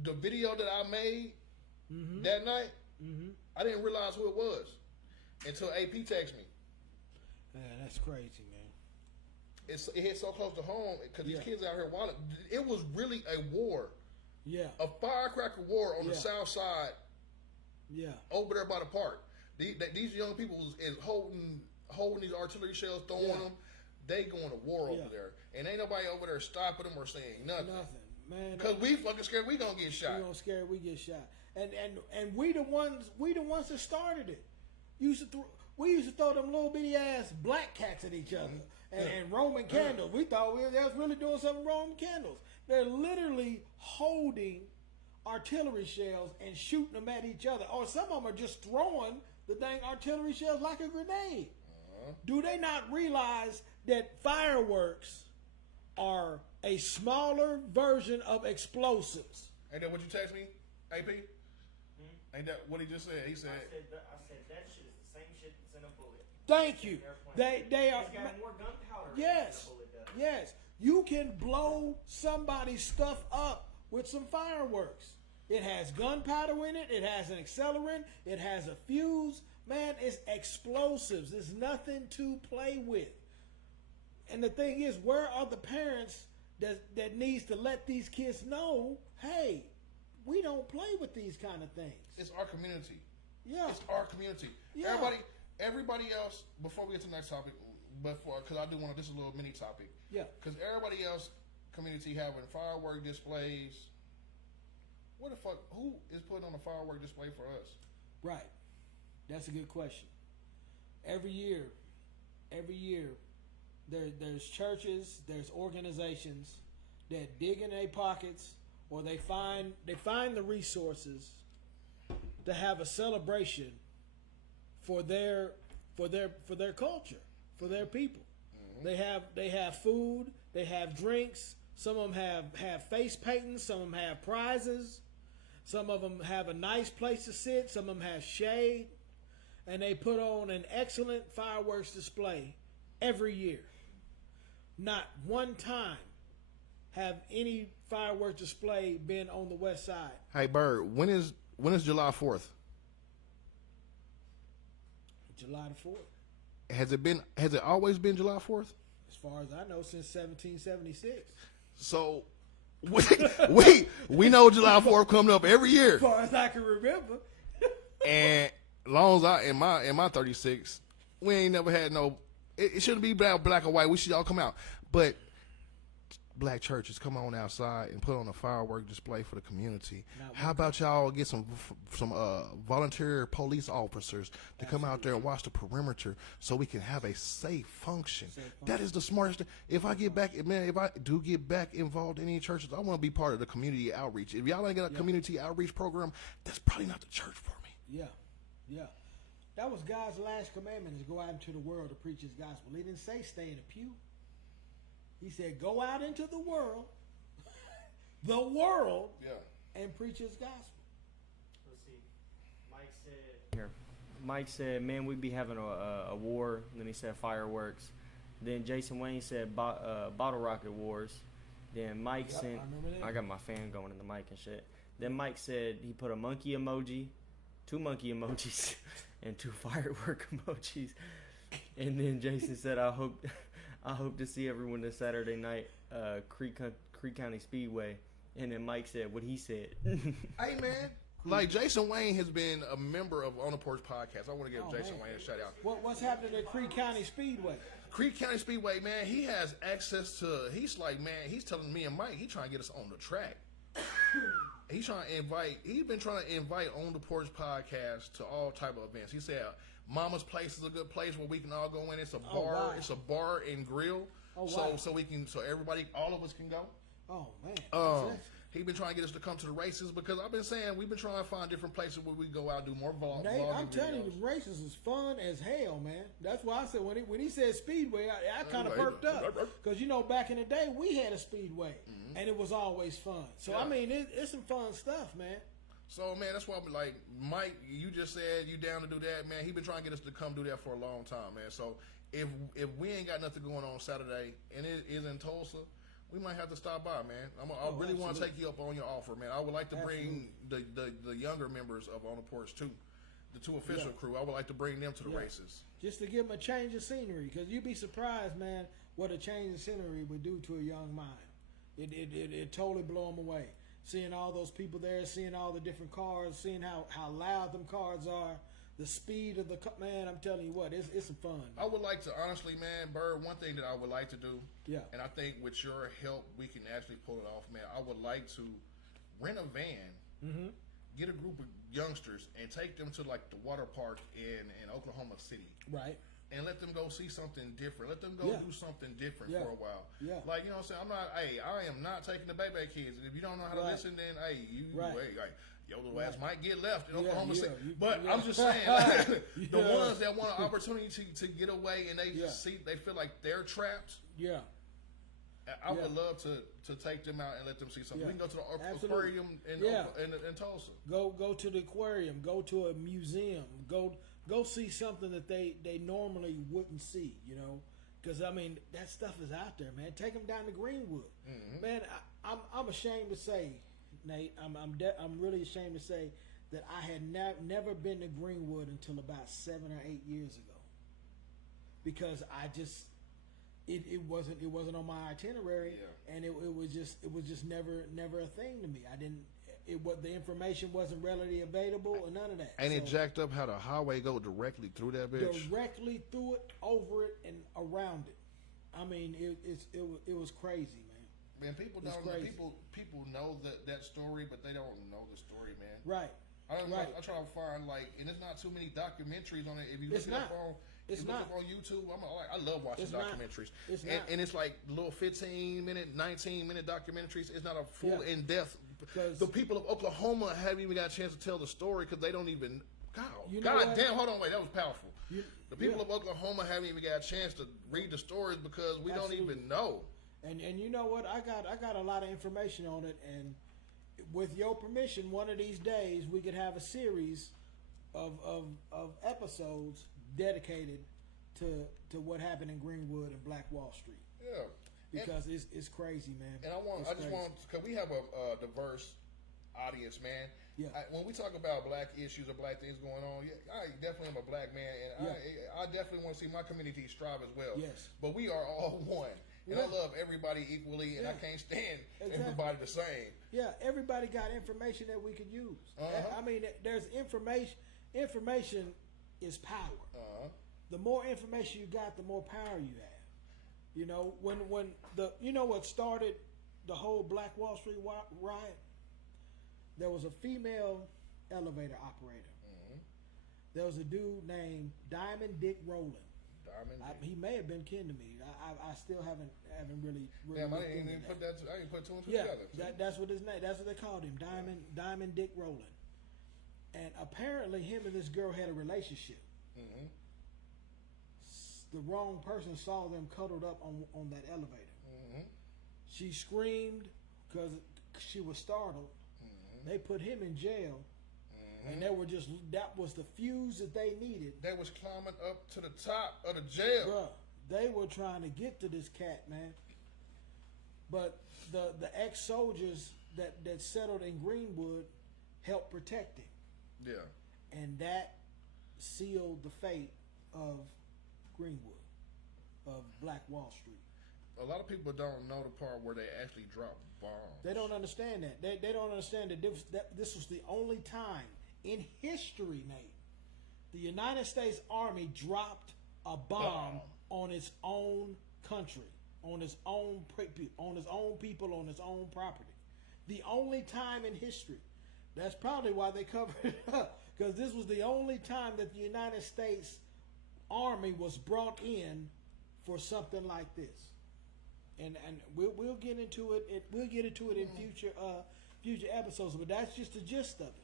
The video that I made that night, I didn't realize who it was until AP texted me. Man, that's crazy, man. It hit so close to home because these kids out here wilding. It was really a war. Yeah. A firecracker war on the south side. Yeah. Over there by the park. These young people is holding these artillery shells, throwing them. They going to war over there. And ain't nobody over there stopping them or saying nothing. Man. Because we fucking scared we gonna get shot. We get shot. And we the ones that started it. We used to throw them little bitty ass black cats at each other and Roman candles. We thought they was really doing something Roman candles. They're literally holding artillery shells and shooting them at each other. Or some of them are just throwing the dang artillery shells like a grenade. Do they not realize that fireworks are a smaller version of explosives? Ain't that what you text me, AP? Ain't that what he just said? He said. I said that shit is the same shit that's in a bullet. Thank you. They are. It's got more gunpowder. Yes. Than a bullet does. Yes. You can blow somebody's stuff up with some fireworks. It has gunpowder in it. It has an accelerant. It has a fuse. Man, it's explosives. There's nothing to play with. And the thing is, where are the parents that needs to let these kids know, hey, we don't play with these kind of things. It's our community. Yeah. It's our community. Yeah. Everybody else, before we get to the next topic, because I do want to, this is a little mini topic. Yeah. Because everybody else community having firework displays. What the fuck? Who is putting on a firework display for us? Right. That's a good question. Every year, there's churches, there's organizations that dig in their pockets, or they find the resources to have a celebration for their culture, for their people. They have food, they have drinks. Some of them have face paintings. Some of them have prizes. Some of them have a nice place to sit. Some of them have shade. And they put on an excellent fireworks display every year. Not one time have any fireworks display been on the west side. Hey, Bird, when is July 4th? July the 4th. Has it always been July 4th? As far as I know, since 1776. So we know July 4th coming up every year. As far as I can remember. And long as I in my 36, we ain't never had no. It shouldn't be black or white. We should all come out, but black churches come on outside and put on a firework display for the community. How about y'all get some volunteer police officers to come out there and watch the perimeter so we can have a safe function? That is the smartest thing. If I do get back involved in any churches, I want to be part of the community outreach. If y'all ain't got a community outreach program, that's probably not the church for me. Yeah. That was God's last commandment, is go out into the world to preach his gospel. He didn't say stay in a pew. He said, go out into the world, and preach his gospel. Let's see. Mike said, man, we'd be having a war. Then he said fireworks. Then Jason Wayne said bottle rocket wars. Then Mike sent, I got my fan going in the mic and shit. Then Mike said he put a monkey emoji, 2 monkey emojis, and 2 firework emojis. And then Jason said, I hope to see everyone this Saturday night, Creek County Speedway. And then Mike said what he said. Hey, man. Like, Jason Wayne has been a member of On the Porch Podcast. I want to give Jason Wayne a shout out. What's happening at Creek County Speedway? Creek County Speedway, man, he has access to, he's telling me and Mike, he's trying to get us on the track. He's been trying to invite On the Porch Podcast to all type of events. He said Mama's Place is a good place where we can all go in. It's a bar. Wow. It's a bar and grill. Oh, wow. So everybody, all of us can go. Oh, man. He been trying to get us to come to the races because I've been saying we've been trying to find different places where we go out and do more vlogging. Nate, I'm telling you, the races is fun as hell, man. That's why I said when he said Speedway, I kind of perked up because back in the day we had a Speedway and it was always fun. So I mean, it's some fun stuff, man. So man, that's why I'm like, Mike, you just said you down to do that, man. He been trying to get us to come do that for a long time, man. So if we ain't got nothing going on Saturday and it is in Tulsa, we might have to stop by, man. I really want to take you up on your offer, man. I would like to bring the younger members of On the Porch too, the 2 official crew. I would like to bring them to the races. Just to give them a change of scenery, because you'd be surprised, man, what a change of scenery would do to a young mind. It totally blow them away. Seeing all those people there, seeing all the different cars, seeing how loud them cars are, the speed of the car. Man, I'm telling you what, it's some fun. I would like to, honestly, man, Bird, one thing that I would like to do, and I think with your help, we can actually pull it off, man. I would like to rent a van, get a group of youngsters, and take them to, like, the water park in Oklahoma City. Right. And let them go see something different. Let them go do something different for a while. Yeah. Like, you know what I'm saying? I am not taking the baby kids. And if you don't know how to listen, then, your little ass might get left in Oklahoma City. But I'm just saying, the ones that want an opportunity to get away and they feel like they're trapped. Yeah. I would love to take them out and let them see something. We can go to the aquarium in Tulsa. Go to the aquarium. Go to a museum. Go see something that they normally wouldn't see, because I mean that stuff is out there, man. Take them down to Greenwood, man. I'm ashamed to say, Nate, I'm really ashamed to say that I had never been to Greenwood until about 7 or 8 years ago, because I just it wasn't on my itinerary, and it was just never a thing to me. I didn't. The information wasn't readily available or none of that. Ain't it jacked up how the highway go directly through that bitch? Directly through it, over it, and around it. I mean, it was crazy, man. Man, people don't know. People know that story, but they don't know the story, man. Right. I try to find and there's not too many documentaries on it. If you look it up on YouTube, I love watching documentaries. And it's like little 15-minute, 19-minute documentaries. It's not a full in-depth. The people of Oklahoma haven't even got a chance to tell the story because they don't even. God damn! Hold on, wait. That was powerful. The people of Oklahoma haven't even got a chance to read the stories because we don't even know. And you know what? I got a lot of information on it, and with your permission, one of these days we could have a series of episodes dedicated to what happened in Greenwood and Black Wall Street. Yeah. Because it's crazy, man. And because we have a diverse audience, man. Yeah. When we talk about black issues or black things going on, I definitely am a black man, and I definitely want to see my community strive as well. Yes. But we are all one. And I love everybody equally, and I can't stand everybody the same. Yeah, everybody got information that we could use. I mean, there's information. Information is power. The more information you got, the more power you have. When what started the whole Black Wall Street riot? There was a female elevator operator. There was a dude named Diamond Dick Rowland. He may have been kin to me. I still haven't really. Damn, I didn't even put that. I didn't put two and two together. That's what his name. That's what they called him, Diamond Dick Rowland. And apparently, him and this girl had a relationship. The wrong person saw them cuddled up on that elevator. She screamed because she was startled, They put him in jail, and that was the fuse that they needed. They was climbing up to the top of the jail. Bruh, they were trying to get to this cat, man. But the ex-soldiers that settled in Greenwood helped protect him. Yeah. And that sealed the fate of Greenwood, of Black Wall Street. A lot of people don't know the part where they actually dropped bombs. They don't understand that. They don't understand that this was the only time in history, Nate, the United States Army dropped a bomb on its own country, on its own people, on its own property. The only time in history. That's probably why they covered it up, because this was the only time that the United States Army was brought in for something like this. And we'll get into it. We'll get into it in future episodes. But that's just the gist of it.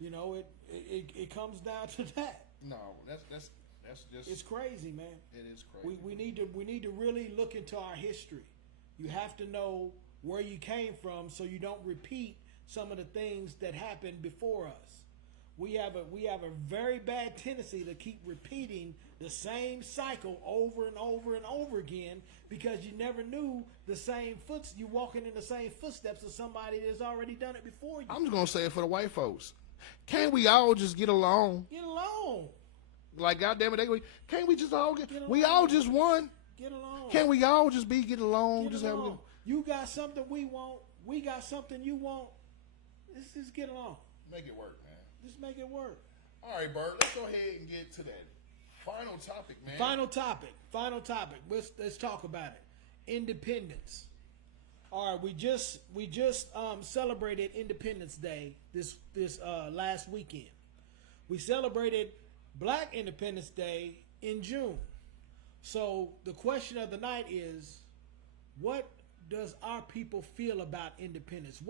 You know, it comes down to that. No, that's just. It's crazy, man. It is crazy. We need to really look into our history. You have to know where you came from, so you don't repeat some of the things that happened before us. We have a very bad tendency to keep repeating the same cycle over and over and over again, because you never knew you walking in the same footsteps of somebody that's already done it before you. I'm just gonna say it for the white folks. Can't we all just get along? Get along. Like, goddamn it, can't we just all get along? We all just one. Get along. Can't we all just be getting along? Get just along. have You got something we want. We got something you want. Let's just get along. Make it work, man. Just make it work. All right, Bert. Let's go ahead and get to that final topic, man. Final topic. Let's talk about it. Independence. All right, we just celebrated Independence Day this last weekend. We celebrated Black Independence Day in June. So the question of the night is, what does our people feel about independence?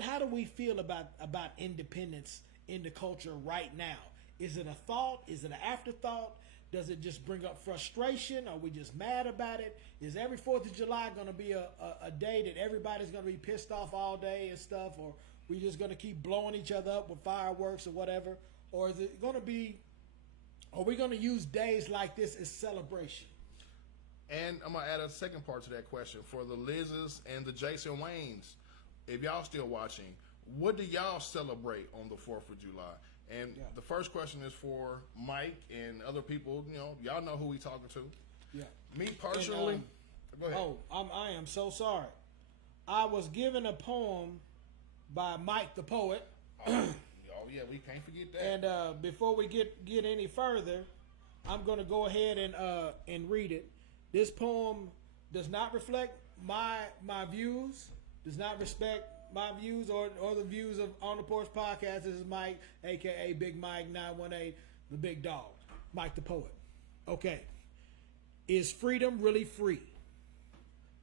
How do we feel about independence in the culture right now? Is it a thought? Is it an afterthought? Does it just bring up frustration? Are we just mad about it? Is every 4th of July going to be a day that everybody's going to be pissed off all day and stuff? Or we just going to keep blowing each other up with fireworks or whatever? Or is it going to be, are we going to use days like this as celebration? And I'm going to add a second part to that question for the Liz's and the Jason Waynes. If y'all still watching, what do y'all celebrate on the 4th of July? And the first question is for Mike and other people. You know, y'all know who we talking to. Yeah. Me personally. Go ahead. I am so sorry. I was given a poem by Mike the poet. Oh yeah, we can't forget that. And before we get any further, I'm going to go ahead and read it. This poem does not reflect my views. Does not respect my views or the views of On the Porch Podcast. This is Mike, a.k.a. Big Mike 918, the big dog. Mike the poet. Okay. Is freedom really free?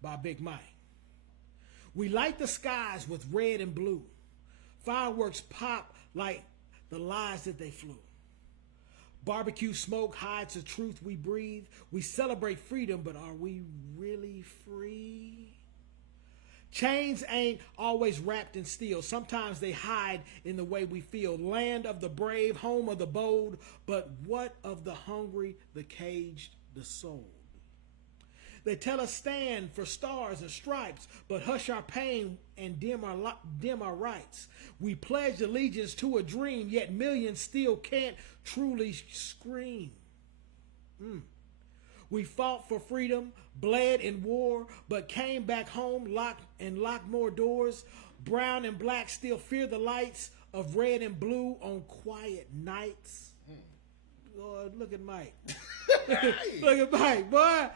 By Big Mike. We light the skies with red and blue. Fireworks pop like the lies that they flew. Barbecue smoke hides the truth we breathe. We celebrate freedom, but are we really free? Chains ain't always wrapped in steel. Sometimes they hide in the way we feel. Land of the brave, home of the bold. But what of the hungry, the caged, the sold? They tell us stand for stars and stripes, but hush our pain and dim our rights. We pledge allegiance to a dream, yet millions still can't truly scream. We fought for freedom, bled in war, but came back home, locked more doors. Brown and black still fear the lights of red and blue on quiet nights. Lord, look at Mike. Look at Mike, boy.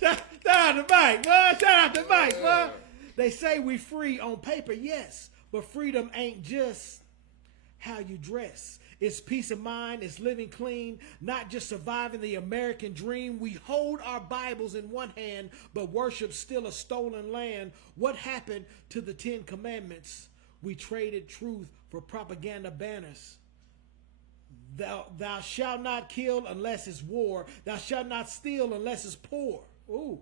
Shout out to Mike, boy. Shout out to Mike, boy. They say we free on paper, yes, but freedom ain't just how you dress. It's peace of mind, it's living clean, not just surviving the American dream. We hold our Bibles in one hand, but worship still a stolen land. What happened to the 10 Commandments? We traded truth for propaganda banners. Thou shalt not kill unless it's war. Thou shalt not steal unless it's poor. Ooh.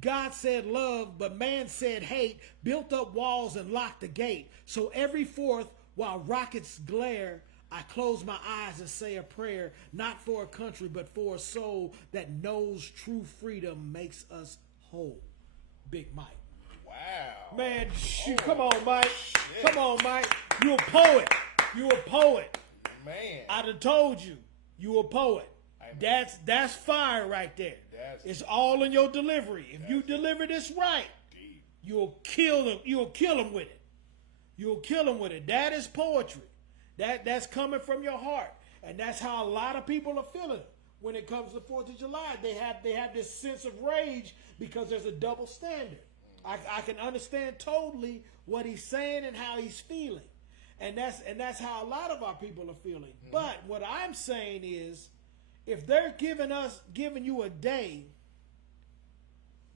God said love, but man said hate, built up walls and locked the gate. So every 4th, While rockets glare, I close my eyes and say a prayer, not for a country, but for a soul that knows true freedom makes us whole. Big Mike. Wow. Man, shoot, come on, Mike. Shit. Come on, Mike. You a poet. You a poet. Man. I done told you, you a poet. That's fire right there. It's all in your delivery. If you deliver this right, you'll kill him. You'll kill him with it. You'll kill him with it. That is poetry. That's coming from your heart, and that's how a lot of people are feeling when it comes to 4th of July. They have this sense of rage because there's a double standard. I can understand totally what he's saying and how he's feeling, and that's how a lot of our people are feeling. Mm-hmm. But what I'm saying is, if they're giving you a day,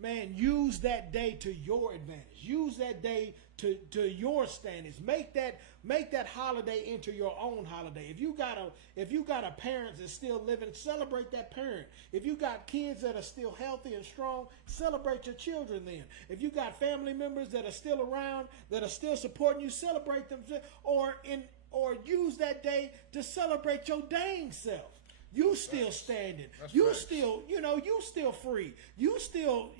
man, use that day to your advantage. Use that day to your standards. Make that holiday into your own holiday. If you got a parent that's still living, celebrate that parent. If you got kids that are still healthy and strong, celebrate your children then. If you got family members that are still around, that are still supporting you, celebrate them. Or use that day to celebrate your dang self. You still standing. You still, you still free. You still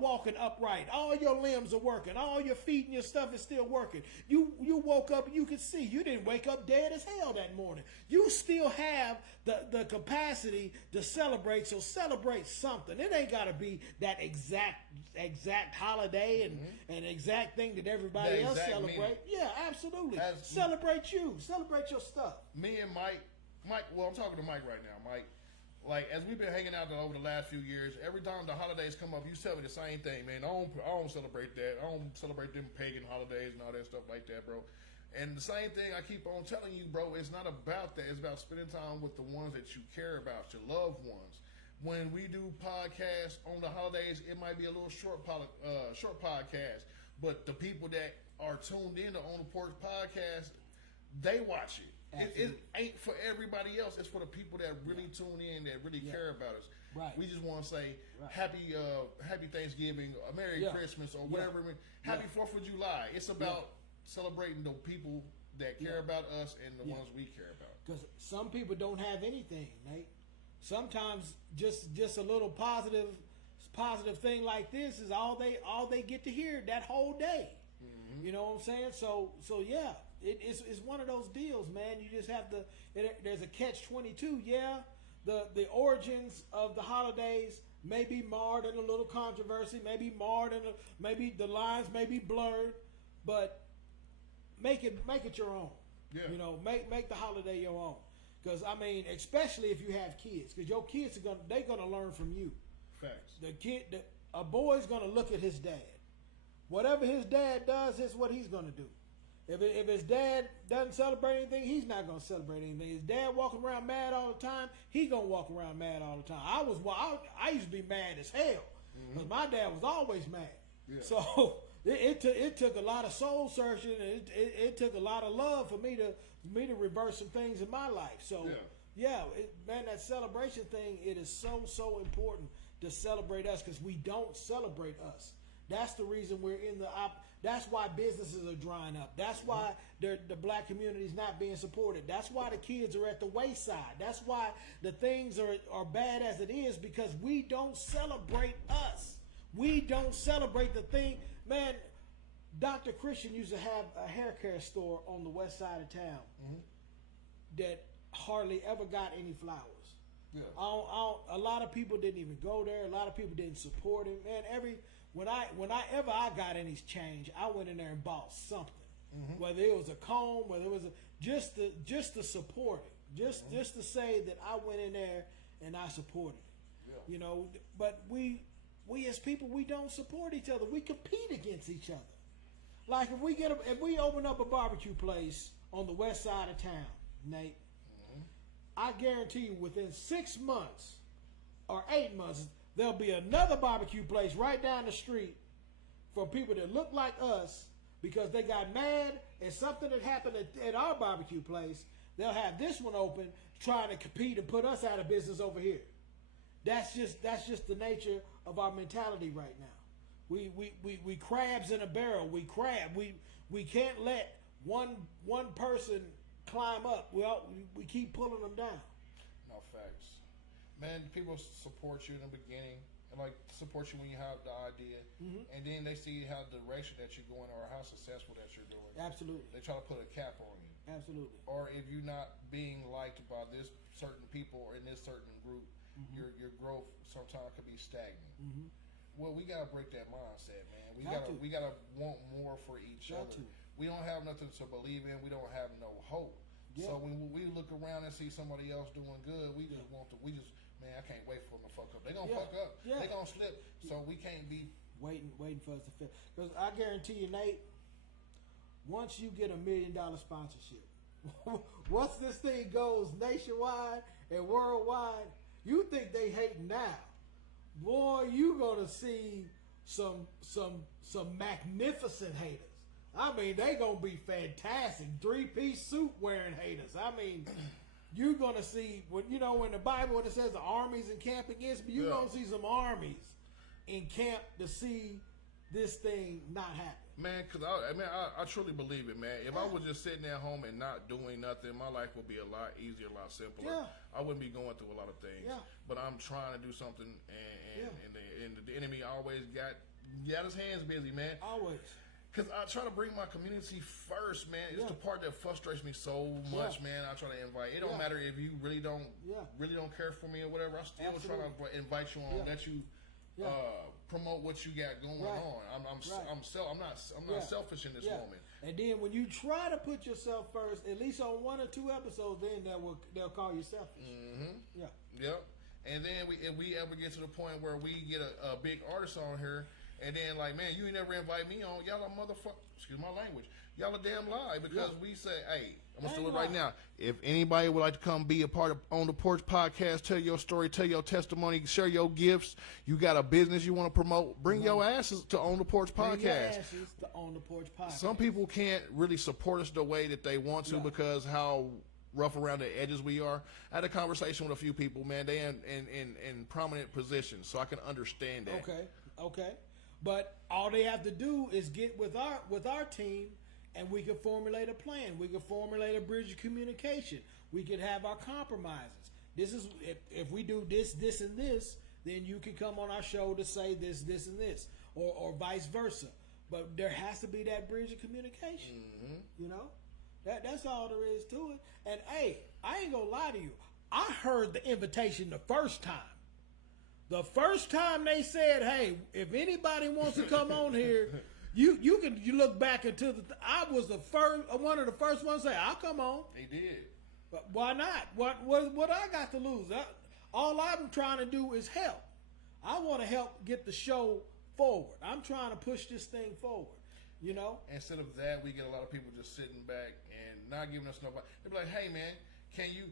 walking upright. All your limbs are working. All your feet and your stuff is still working. You woke up, you could see. You didn't wake up dead as hell that morning. You still have the capacity to celebrate, so celebrate something. It ain't got to be that exact holiday and exact thing that everybody else celebrate. Yeah, absolutely. Celebrate you. Celebrate your stuff. Me and Mike, well, I'm talking to Mike right now. Mike, like, as we've been hanging out over the last few years, every time the holidays come up, you tell me the same thing, man. I don't celebrate that. I don't celebrate them pagan holidays and all that stuff like that, bro. And the same thing I keep on telling you, bro, it's not about that. It's about spending time with the ones that you care about, your loved ones. When we do podcasts on the holidays, it might be a little short podcast, but the people that are tuned in to On the Porch Podcast, they watch it. It ain't for everybody else. It's for the people that really tune in, that really care about us. Right. We just want to say happy Thanksgiving, or Merry Christmas, or whatever. Happy 4th of July. It's about celebrating the people that care about us and the ones we care about. Because some people don't have anything, Nate. Sometimes just a little positive thing like this is all they get to hear that whole day. Mm-hmm. You know what I'm saying? So yeah. It's one of those deals, man. You just have there's a catch-22. Yeah, the origins of the holidays may be marred in a little controversy, maybe the lines may be blurred, but make it your own. Yeah. Make the holiday your own. Because I mean, especially if you have kids, because your kids they're gonna learn from you. Facts. A boy's gonna look at his dad. Whatever his dad does, is what he's gonna do. If his dad doesn't celebrate anything, he's not gonna celebrate anything. His dad walking around mad all the time, he gonna walk around mad all the time. I used to be mad as hell because my dad was always mad. Yeah. So it took a lot of soul searching, and it took a lot of love for me to reverse some things in my life. So man, that celebration thing, it is so important to celebrate us, because we don't celebrate us. That's the reason we're in that's why businesses are drying up. That's why the black community is not being supported. That's why the kids are at the wayside. That's why the things are bad as it is, because we don't celebrate us. We don't celebrate the thing. Man, Dr. Christian used to have a hair care store on the west side of town that hardly ever got any flowers. Yeah. A lot of people didn't even go there. A lot of people didn't support him. Man, Whenever I got any change, I went in there and bought something. Mm-hmm. Whether it was a comb, whether it was just to support it, just to say that I went in there and I supported it. Yeah. But we as people, we don't support each other. We compete against each other. Like if we open up a barbecue place on the west side of town, Nate, I guarantee you within 6 months or 8 months, there'll be another barbecue place right down the street for people that look like us, because they got mad at something that happened at our barbecue place. They'll have this one open, trying to compete and put us out of business over here. That's just the nature of our mentality right now. We crabs in a barrel. We can't let one person climb up, we keep pulling them down. No facts, man. People support you in the beginning, and like support you when you have the idea, and then they see how the direction that you're going or how successful that you're doing. Absolutely. They try to put a cap on you. Absolutely. Or if you're not being liked by this certain people or in this certain group, your growth sometimes could be stagnant. Well, we gotta break that mindset, man. We gotta want more for each other. We don't have nothing to believe in. We don't have no hope. Yeah. So when we look around and see somebody else doing good, we just man, I can't wait for them to fuck up. They gonna fuck up. Yeah. They gonna slip. So we can't be waiting for us to fail. Because I guarantee you, Nate, once you get $1 million sponsorship, once this thing goes nationwide and worldwide, you think they hating now. Boy, you gonna see some magnificent haters. I mean, they gonna be fantastic. 3-piece suit wearing haters. I mean, you're gonna see when in the Bible when it says the armies encamp against me, you're gonna see some armies encamp to see this thing not happen. Man, because I truly believe it, man. If I was just sitting at home and not doing nothing, my life would be a lot easier, a lot simpler. Yeah. I wouldn't be going through a lot of things. Yeah. But I'm trying to do something, and the enemy always got his hands busy, man. Always. Because I try to bring my community first, man. It's the part that frustrates me so much, man. I try to invite. It don't matter if you really don't care for me or whatever. I still try to invite you on, let you promote what you got going on. I'm not selfish in this moment. And then when you try to put yourself first, at least on 1 or 2 episodes, then they'll call you selfish. Yeah. Yep. And then if we ever get to the point where we get a big artist on here. And then, like, man, you ain't never invite me on. Y'all a motherfucker. Excuse my language. Y'all a damn lie because we say, hey, I'm going to do it right now. If anybody would like to come be a part of On the Porch podcast, tell your story, tell your testimony, share your gifts, you got a business you want to promote, bring your asses to On the Porch podcast. Bring your asses to On the Porch podcast. Some people can't really support us the way that they want to because how rough around the edges we are. I had a conversation with a few people, man. They in prominent positions, so I can understand that. Okay. But all they have to do is get with our team, and we can formulate a plan. We can formulate a bridge of communication. We can have our compromises. This is if we do this, and this, then you can come on our show to say this, and this, or vice versa. But there has to be that bridge of communication. That's all there is to it. And hey, I ain't gonna lie to you. I heard the invitation the first time. The first time they said, "Hey, if anybody wants to come on here, you look back into I was one of the first ones to say, I'll come on." They did. But why not? What I got to lose? All I'm trying to do is help. I want to help get the show forward. I'm trying to push this thing forward. Instead of that, we get a lot of people just sitting back and not giving us nobody. They be like, "Hey, man, can you?"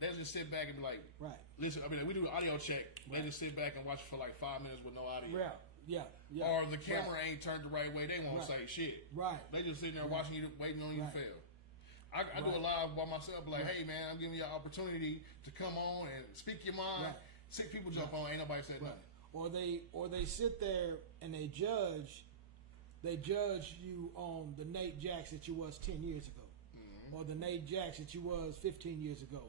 They just sit back and be like, "Right, listen." I mean, we do an audio check. They just sit back and watch for like 5 minutes with no audio. Yeah. Or the camera ain't turned the right way. They won't say shit. Right. They just sitting there watching you, waiting on you to fail. I do a live by myself. Like, hey man, I'm giving you an opportunity to come on and speak your mind. Right. 6 people jump on. Ain't nobody said nothing. Or they sit there and they judge. They judge you on the Nate Jacks that you was 10 years ago, or the Nate Jacks that you was 15 years ago.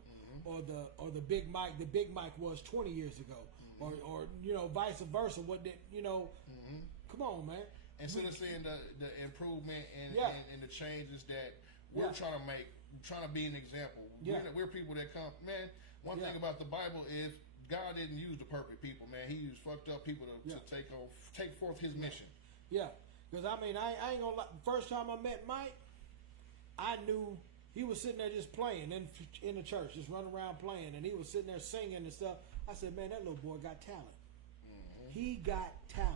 Or the Big Mike was 20 years ago, or vice versa. What did Come on, man. Instead of seeing the improvement and the changes that we're trying to make, trying to be an example. We're people that come. Man, one thing about the Bible is God didn't use the perfect people. Man, He used fucked up people to take forth His mission. Yeah, because I mean, I ain't gonna lie. First time I met Mike, I knew. He was sitting there just playing in the church, just running around playing, and he was sitting there singing and stuff. I said, man, that little boy got talent. He got talent.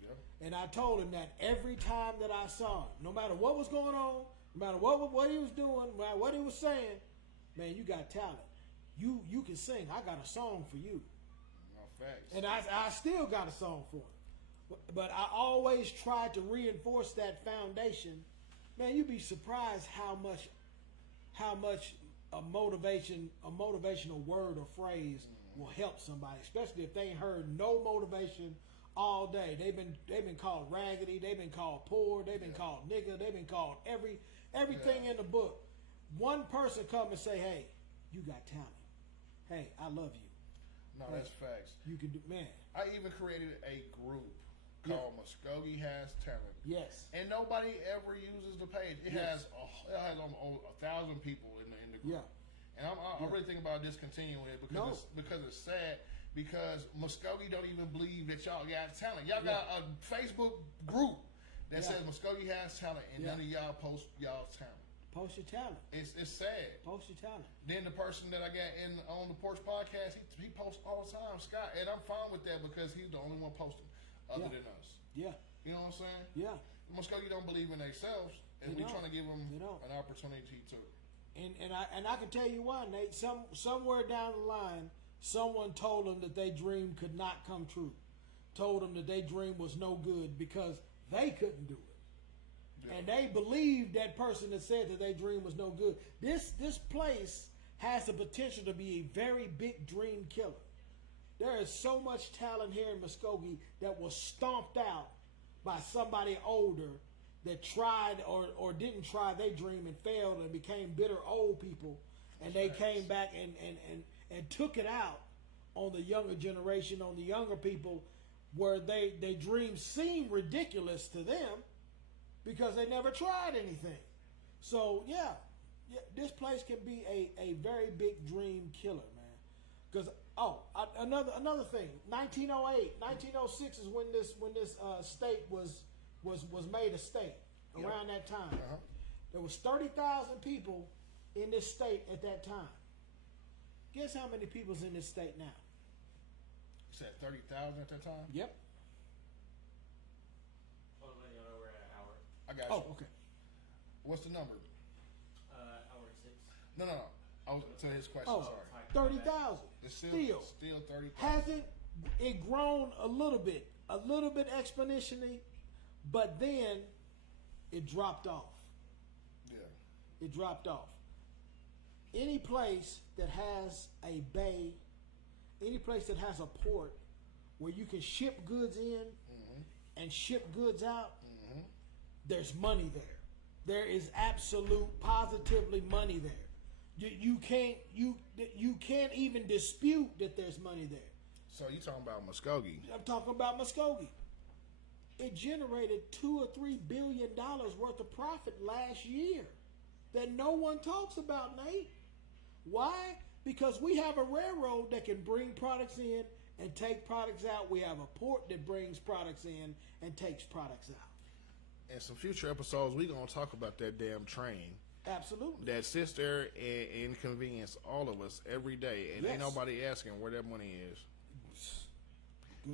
Yep. And I told him that every time that I saw him, no matter what was going on, no matter what he was doing, no matter what he was saying, man, you got talent. You can sing. I got a song for you. No facts. And I still got a song for him. But I always tried to reinforce that foundation. Man, you'd be surprised how much a motivational word or phrase will help somebody, especially if they ain't heard no motivation all day. They've been called raggedy. They've been called poor. They've been called nigga. They've been called everything in the book. One person come and say, "Hey, you got talent. Hey, I love you." No, that's facts. You can do, man. I even created a group called Muskogee Has Talent. Yes. And nobody ever uses the page. It has over 1,000 people in the group. Yeah. And I really think about discontinuing it because it's sad. Because Muskogee don't even believe that y'all got talent. Y'all got a Facebook group that says Muskogee Has Talent, and none of y'all post y'all's talent. Post your talent. It's sad. Post your talent. Then the person that I got on the Porch Podcast, he posts all the time, Scott, and I'm fine with that because he's the only one posting other than us. Yeah. You know what I'm saying? Yeah. Muskogee don't believe in themselves, and we're trying to give them an opportunity to. And I can tell you why, Nate. Somewhere down the line, someone told them that their dream could not come true. Told them that their dream was no good because they couldn't do it. Yeah. And they believed that person that said that their dream was no good. This place has the potential to be a very big dream killer. There is so much talent here in Muskogee that was stomped out by somebody older that tried or didn't try their dream and failed and became bitter old people. And they came back and took it out on the younger generation, on the younger people, where their dreams seem ridiculous to them because they never tried anything. So yeah, this place can be a very big dream killer, man. Because another thing, 1908, 1906 is when this state was made a state. Around that time, there was 30,000 people in this state at that time. Guess how many people's in this state now? You said 30,000 at that time? Yep. Oh, let you know we're at an hour. I got you. Oh, okay. What's the number? Hour 6. No. I was to his question. Sorry. 30,000. Still 30,000. Hasn't it grown a little bit exponentially, but then it dropped off. Yeah. It dropped off. Any place that has a bay, any place that has a port where you can ship goods in and ship goods out, there's money there. There is absolute, positively money there. You can't even dispute that there's money there. So you talking about Muskogee? I'm talking about Muskogee. It generated $2 or $3 billion worth of profit last year that no one talks about, Nate. Why? Because we have a railroad that can bring products in and take products out. We have a port that brings products in and takes products out. In some future episodes, we're going to talk about that damn train. Absolutely. That sits there and inconvenience all of us every day. And ain't nobody asking where that money is.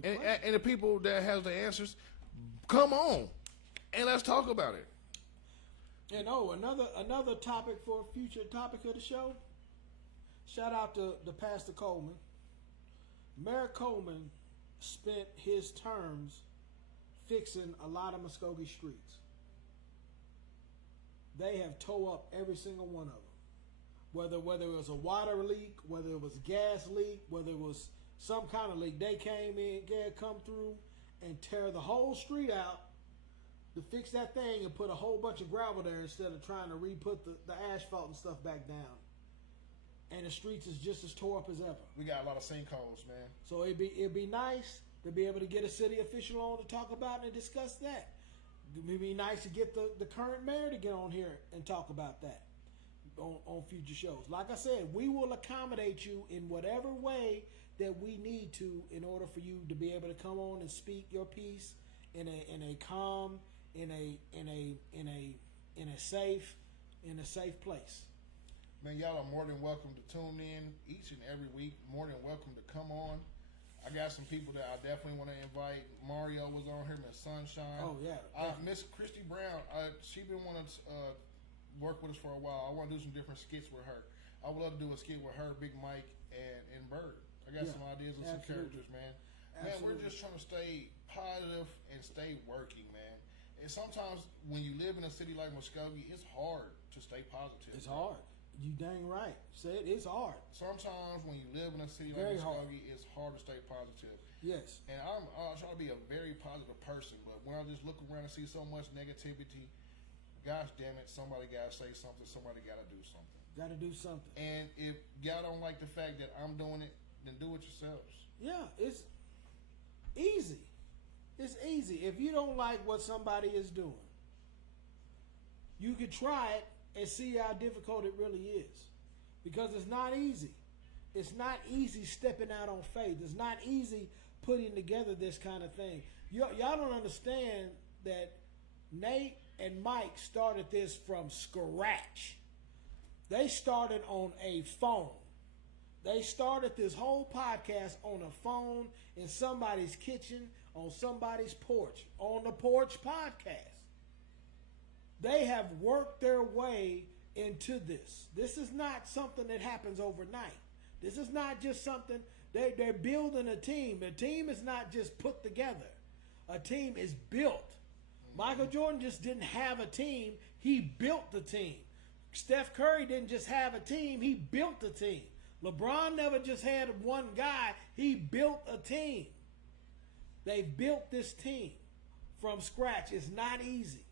And the people that has the answers, come on and let's talk about it. And another topic for a future topic of the show. Shout out to Pastor Coleman. Mayor Coleman spent his terms fixing a lot of Muskogee streets. They have tore up every single one of them. Whether it was a water leak, whether it was a gas leak, whether it was some kind of leak, they come through and tear the whole street out to fix that thing and put a whole bunch of gravel there instead of trying to re-put the asphalt and stuff back down. And the streets is just as tore up as ever. We got a lot of sinkholes, man. So it'd be nice to be able to get a city official on to talk about it and discuss that. It'd be nice to get the current mayor to get on here and talk about that on future shows. Like I said, we will accommodate you in whatever way that we need to in order for you to be able to come on and speak your piece in a calm, in a safe place. Man, y'all are more than welcome to tune in each and every week. More than welcome to come on. I got some people that I definitely want to invite. Mario was on here, Miss Sunshine. Oh, yeah. Miss Christy Brown, she been wanting to work with us for a while. I want to do some different skits with her. I would love to do a skit with her, Big Mike, and Bird. I got some ideas and some characters, man. Man, we're just trying to stay positive and stay working, man. And sometimes when you live in a city like Muskogee, it's hard to stay positive. It's hard. You dang right. Say it, it's hard. Sometimes when you live in a city like Muskogee, it's hard to stay positive. Yes. And I'll try to be a very positive person, but when I just look around and see so much negativity, gosh damn it, somebody got to say something. Somebody got to do something. Got to do something. And if y'all don't like the fact that I'm doing it, then do it yourselves. Yeah, it's easy. It's easy. If you don't like what somebody is doing, you can try it and see how difficult it really is. Because it's not easy. It's not easy stepping out on faith. It's not easy putting together this kind of thing. Y'all don't understand that Nate and Mike started this from scratch. They started on a phone. They started this whole podcast on a phone in somebody's kitchen, on somebody's porch, on the Porch Podcast. They have worked their way into this. This is not something that happens overnight. This is not just something, they're building a team. A team is not just put together. A team is built. Michael Jordan just didn't have a team. He built the team. Steph Curry didn't just have a team. He built the team. LeBron never just had one guy. He built a team. They built this team from scratch. It's not easy.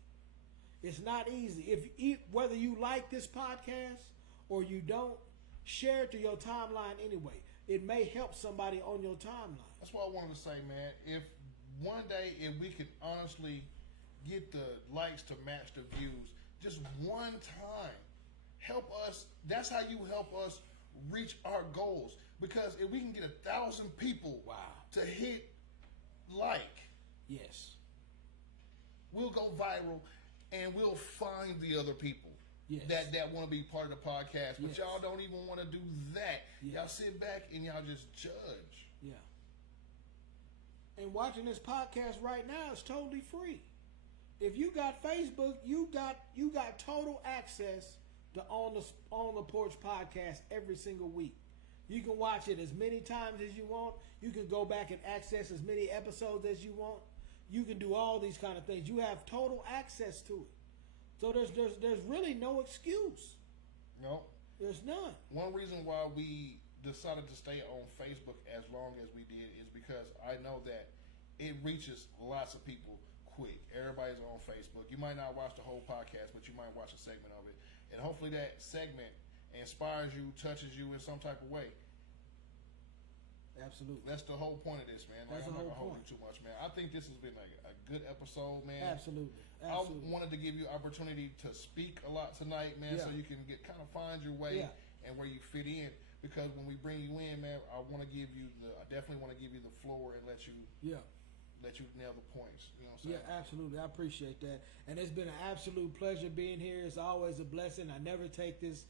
It's not easy. Whether you like this podcast or you don't, share it to your timeline anyway. It may help somebody on your timeline. That's what I wanted to say, man. If one day, if we could honestly get the likes to match the views, just one time, help us. That's how you help us reach our goals. Because if we can get 1,000 people to hit like, yes, we'll go viral and we'll find the other people. Yes. That want to be part of the podcast, but yes. y'all don't even want to do that. Yes. Y'all sit back and y'all just judge. Yeah. And watching this podcast right now is totally free. If you got Facebook, you got total access to On the Porch Podcast every single week. You can watch it as many times as you want. You can go back and access as many episodes as you want. You can do all these kind of things. You have total access to it. So there's really no excuse. No. There's none. One reason why we decided to stay on Facebook as long as we did is because I know that it reaches lots of people quick. Everybody's on Facebook. You might not watch the whole podcast, but you might watch a segment of it. And hopefully that segment inspires you, touches you in some type of way. Absolutely. That's the whole point of this, man. That's the I'm not whole gonna hold point. you too much, man. I think this has been like a good episode, man. Absolutely. I wanted to give you opportunity to speak a lot tonight, man, so you can find your way and where you fit in. Because when we bring you in, man, I definitely want to give you the floor and let you nail the points. You know what I'm saying? Yeah, absolutely. I appreciate that. And it's been an absolute pleasure being here. It's always a blessing. I never take this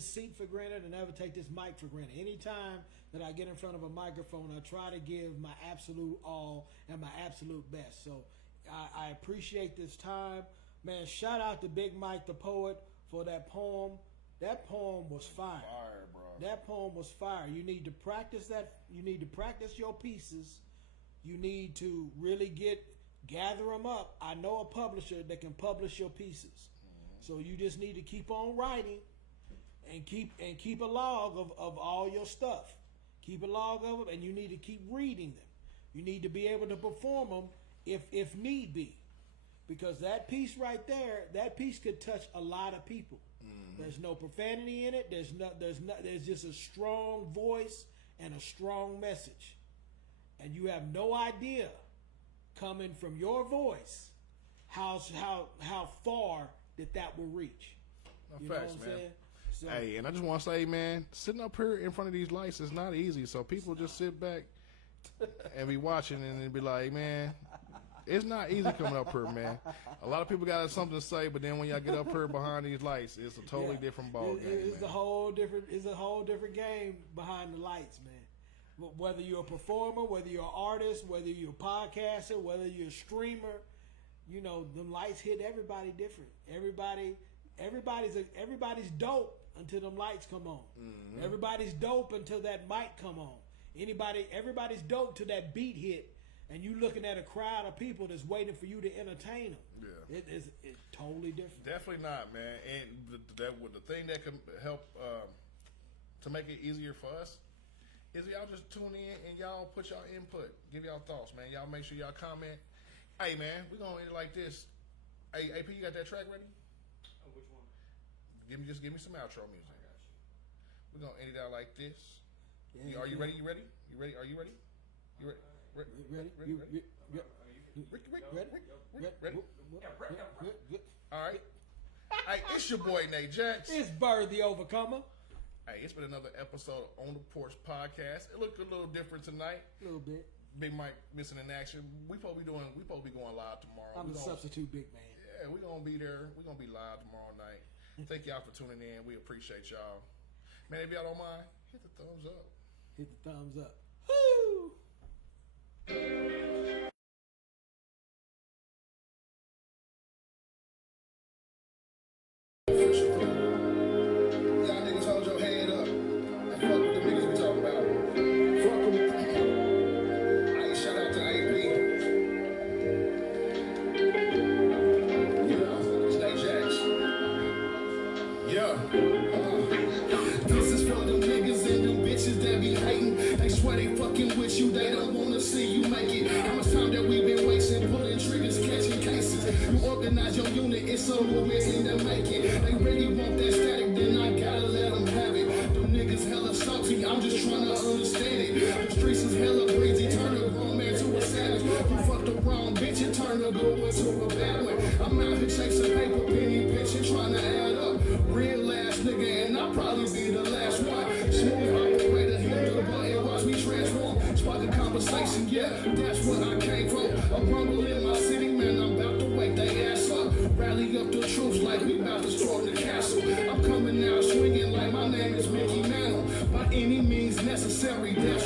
seat for granted. I never take this mic for granted. Anytime that I get in front of a microphone, I try to give my absolute all and my absolute best. So I appreciate this time. Man, shout out to Big Mike the Poet for that poem. That poem was fire. Fire, bro. That poem was fire. You need to practice that. You need to practice your pieces. You need to really gather them up. I know a publisher that can publish your pieces. Mm-hmm. So you just need to keep on writing and keep a log of all your stuff. Keep a log of them, and you need to keep reading them. You need to be able to perform them if need be. Because that piece right there, that piece could touch a lot of people. Mm-hmm. There's no profanity in it. There's just a strong voice and a strong message. And you have no idea, coming from your voice, how far that will reach. No, facts, man. So, hey, and I just want to say, man, sitting up here in front of these lights is not easy. So people just sit back and be watching and be like, man, it's not easy coming up here, man. A lot of people got something to say, but then when y'all get up here behind these lights, it's a totally different ball game. It's a whole different game behind the lights, man. Whether you're a performer, whether you're an artist, whether you're a podcaster, whether you're a streamer, you know, them lights hit everybody different. Everybody's dope until them lights come on. Mm-hmm. Everybody's dope until that mic come on. Everybody's dope till that beat hit, and you looking at a crowd of people that's waiting for you to entertain them. Yeah, it's totally different. Definitely not, man. And the thing that can help to make it easier for us is y'all just tune in and y'all put y'all input, give y'all thoughts, man. Y'all make sure y'all comment. Hey, man, we're gonna end it like this. Hey, AP, you got that track ready? Oh, which one? Give me some outro music. I got you. We're gonna end it out like this. Yeah, Are you ready? You ready? You ready? Are you ready? You ready? Ready? Ready? Ready? All right. Hey, it's your boy Nate Jax. It's Bird the Overcomer. Hey, it's been another episode of On the Porch Podcast. It looked a little different tonight. A little bit. Big Mike missing in action. We supposed to be going live tomorrow. I'm the substitute big man. Yeah, we're gonna be there. We're gonna be live tomorrow night. Thank y'all for tuning in. We appreciate y'all. Man, if y'all don't mind, hit the thumbs up. Hit the thumbs up. Woo! Y'all niggas hold your head up and fuck with the niggas we talking about. Fuck them. Hey, shout out to AP. Yeah, stay Jax. Yeah. This is for them niggas and them bitches that be hating. They swear they fucking with you, they don't wanna see you make it. How much time that we been wasting, pulling triggers, catching cases. You organize your unit, it's over with and they make it. They really want that static, then I gotta let them have it. Them niggas hella salty, I'm just trying to understand it. The streets is hella breezy, turn a grown man to a savage. You fucked the wrong bitch and turn a good one to a bad one. I'm out here chasing paper, penny bitch and trying to add up. Real ass nigga, and I'll probably be the last one. Smooth operator, hit the button, watch me transform. Spark a conversation, yeah, that's where I came from. A rumble in my city, man, I'm about to wake they ass up. Rally up the troops like we about to storm the castle. I'm coming out swinging like my name is Mickey Mantle. By any means necessary, that's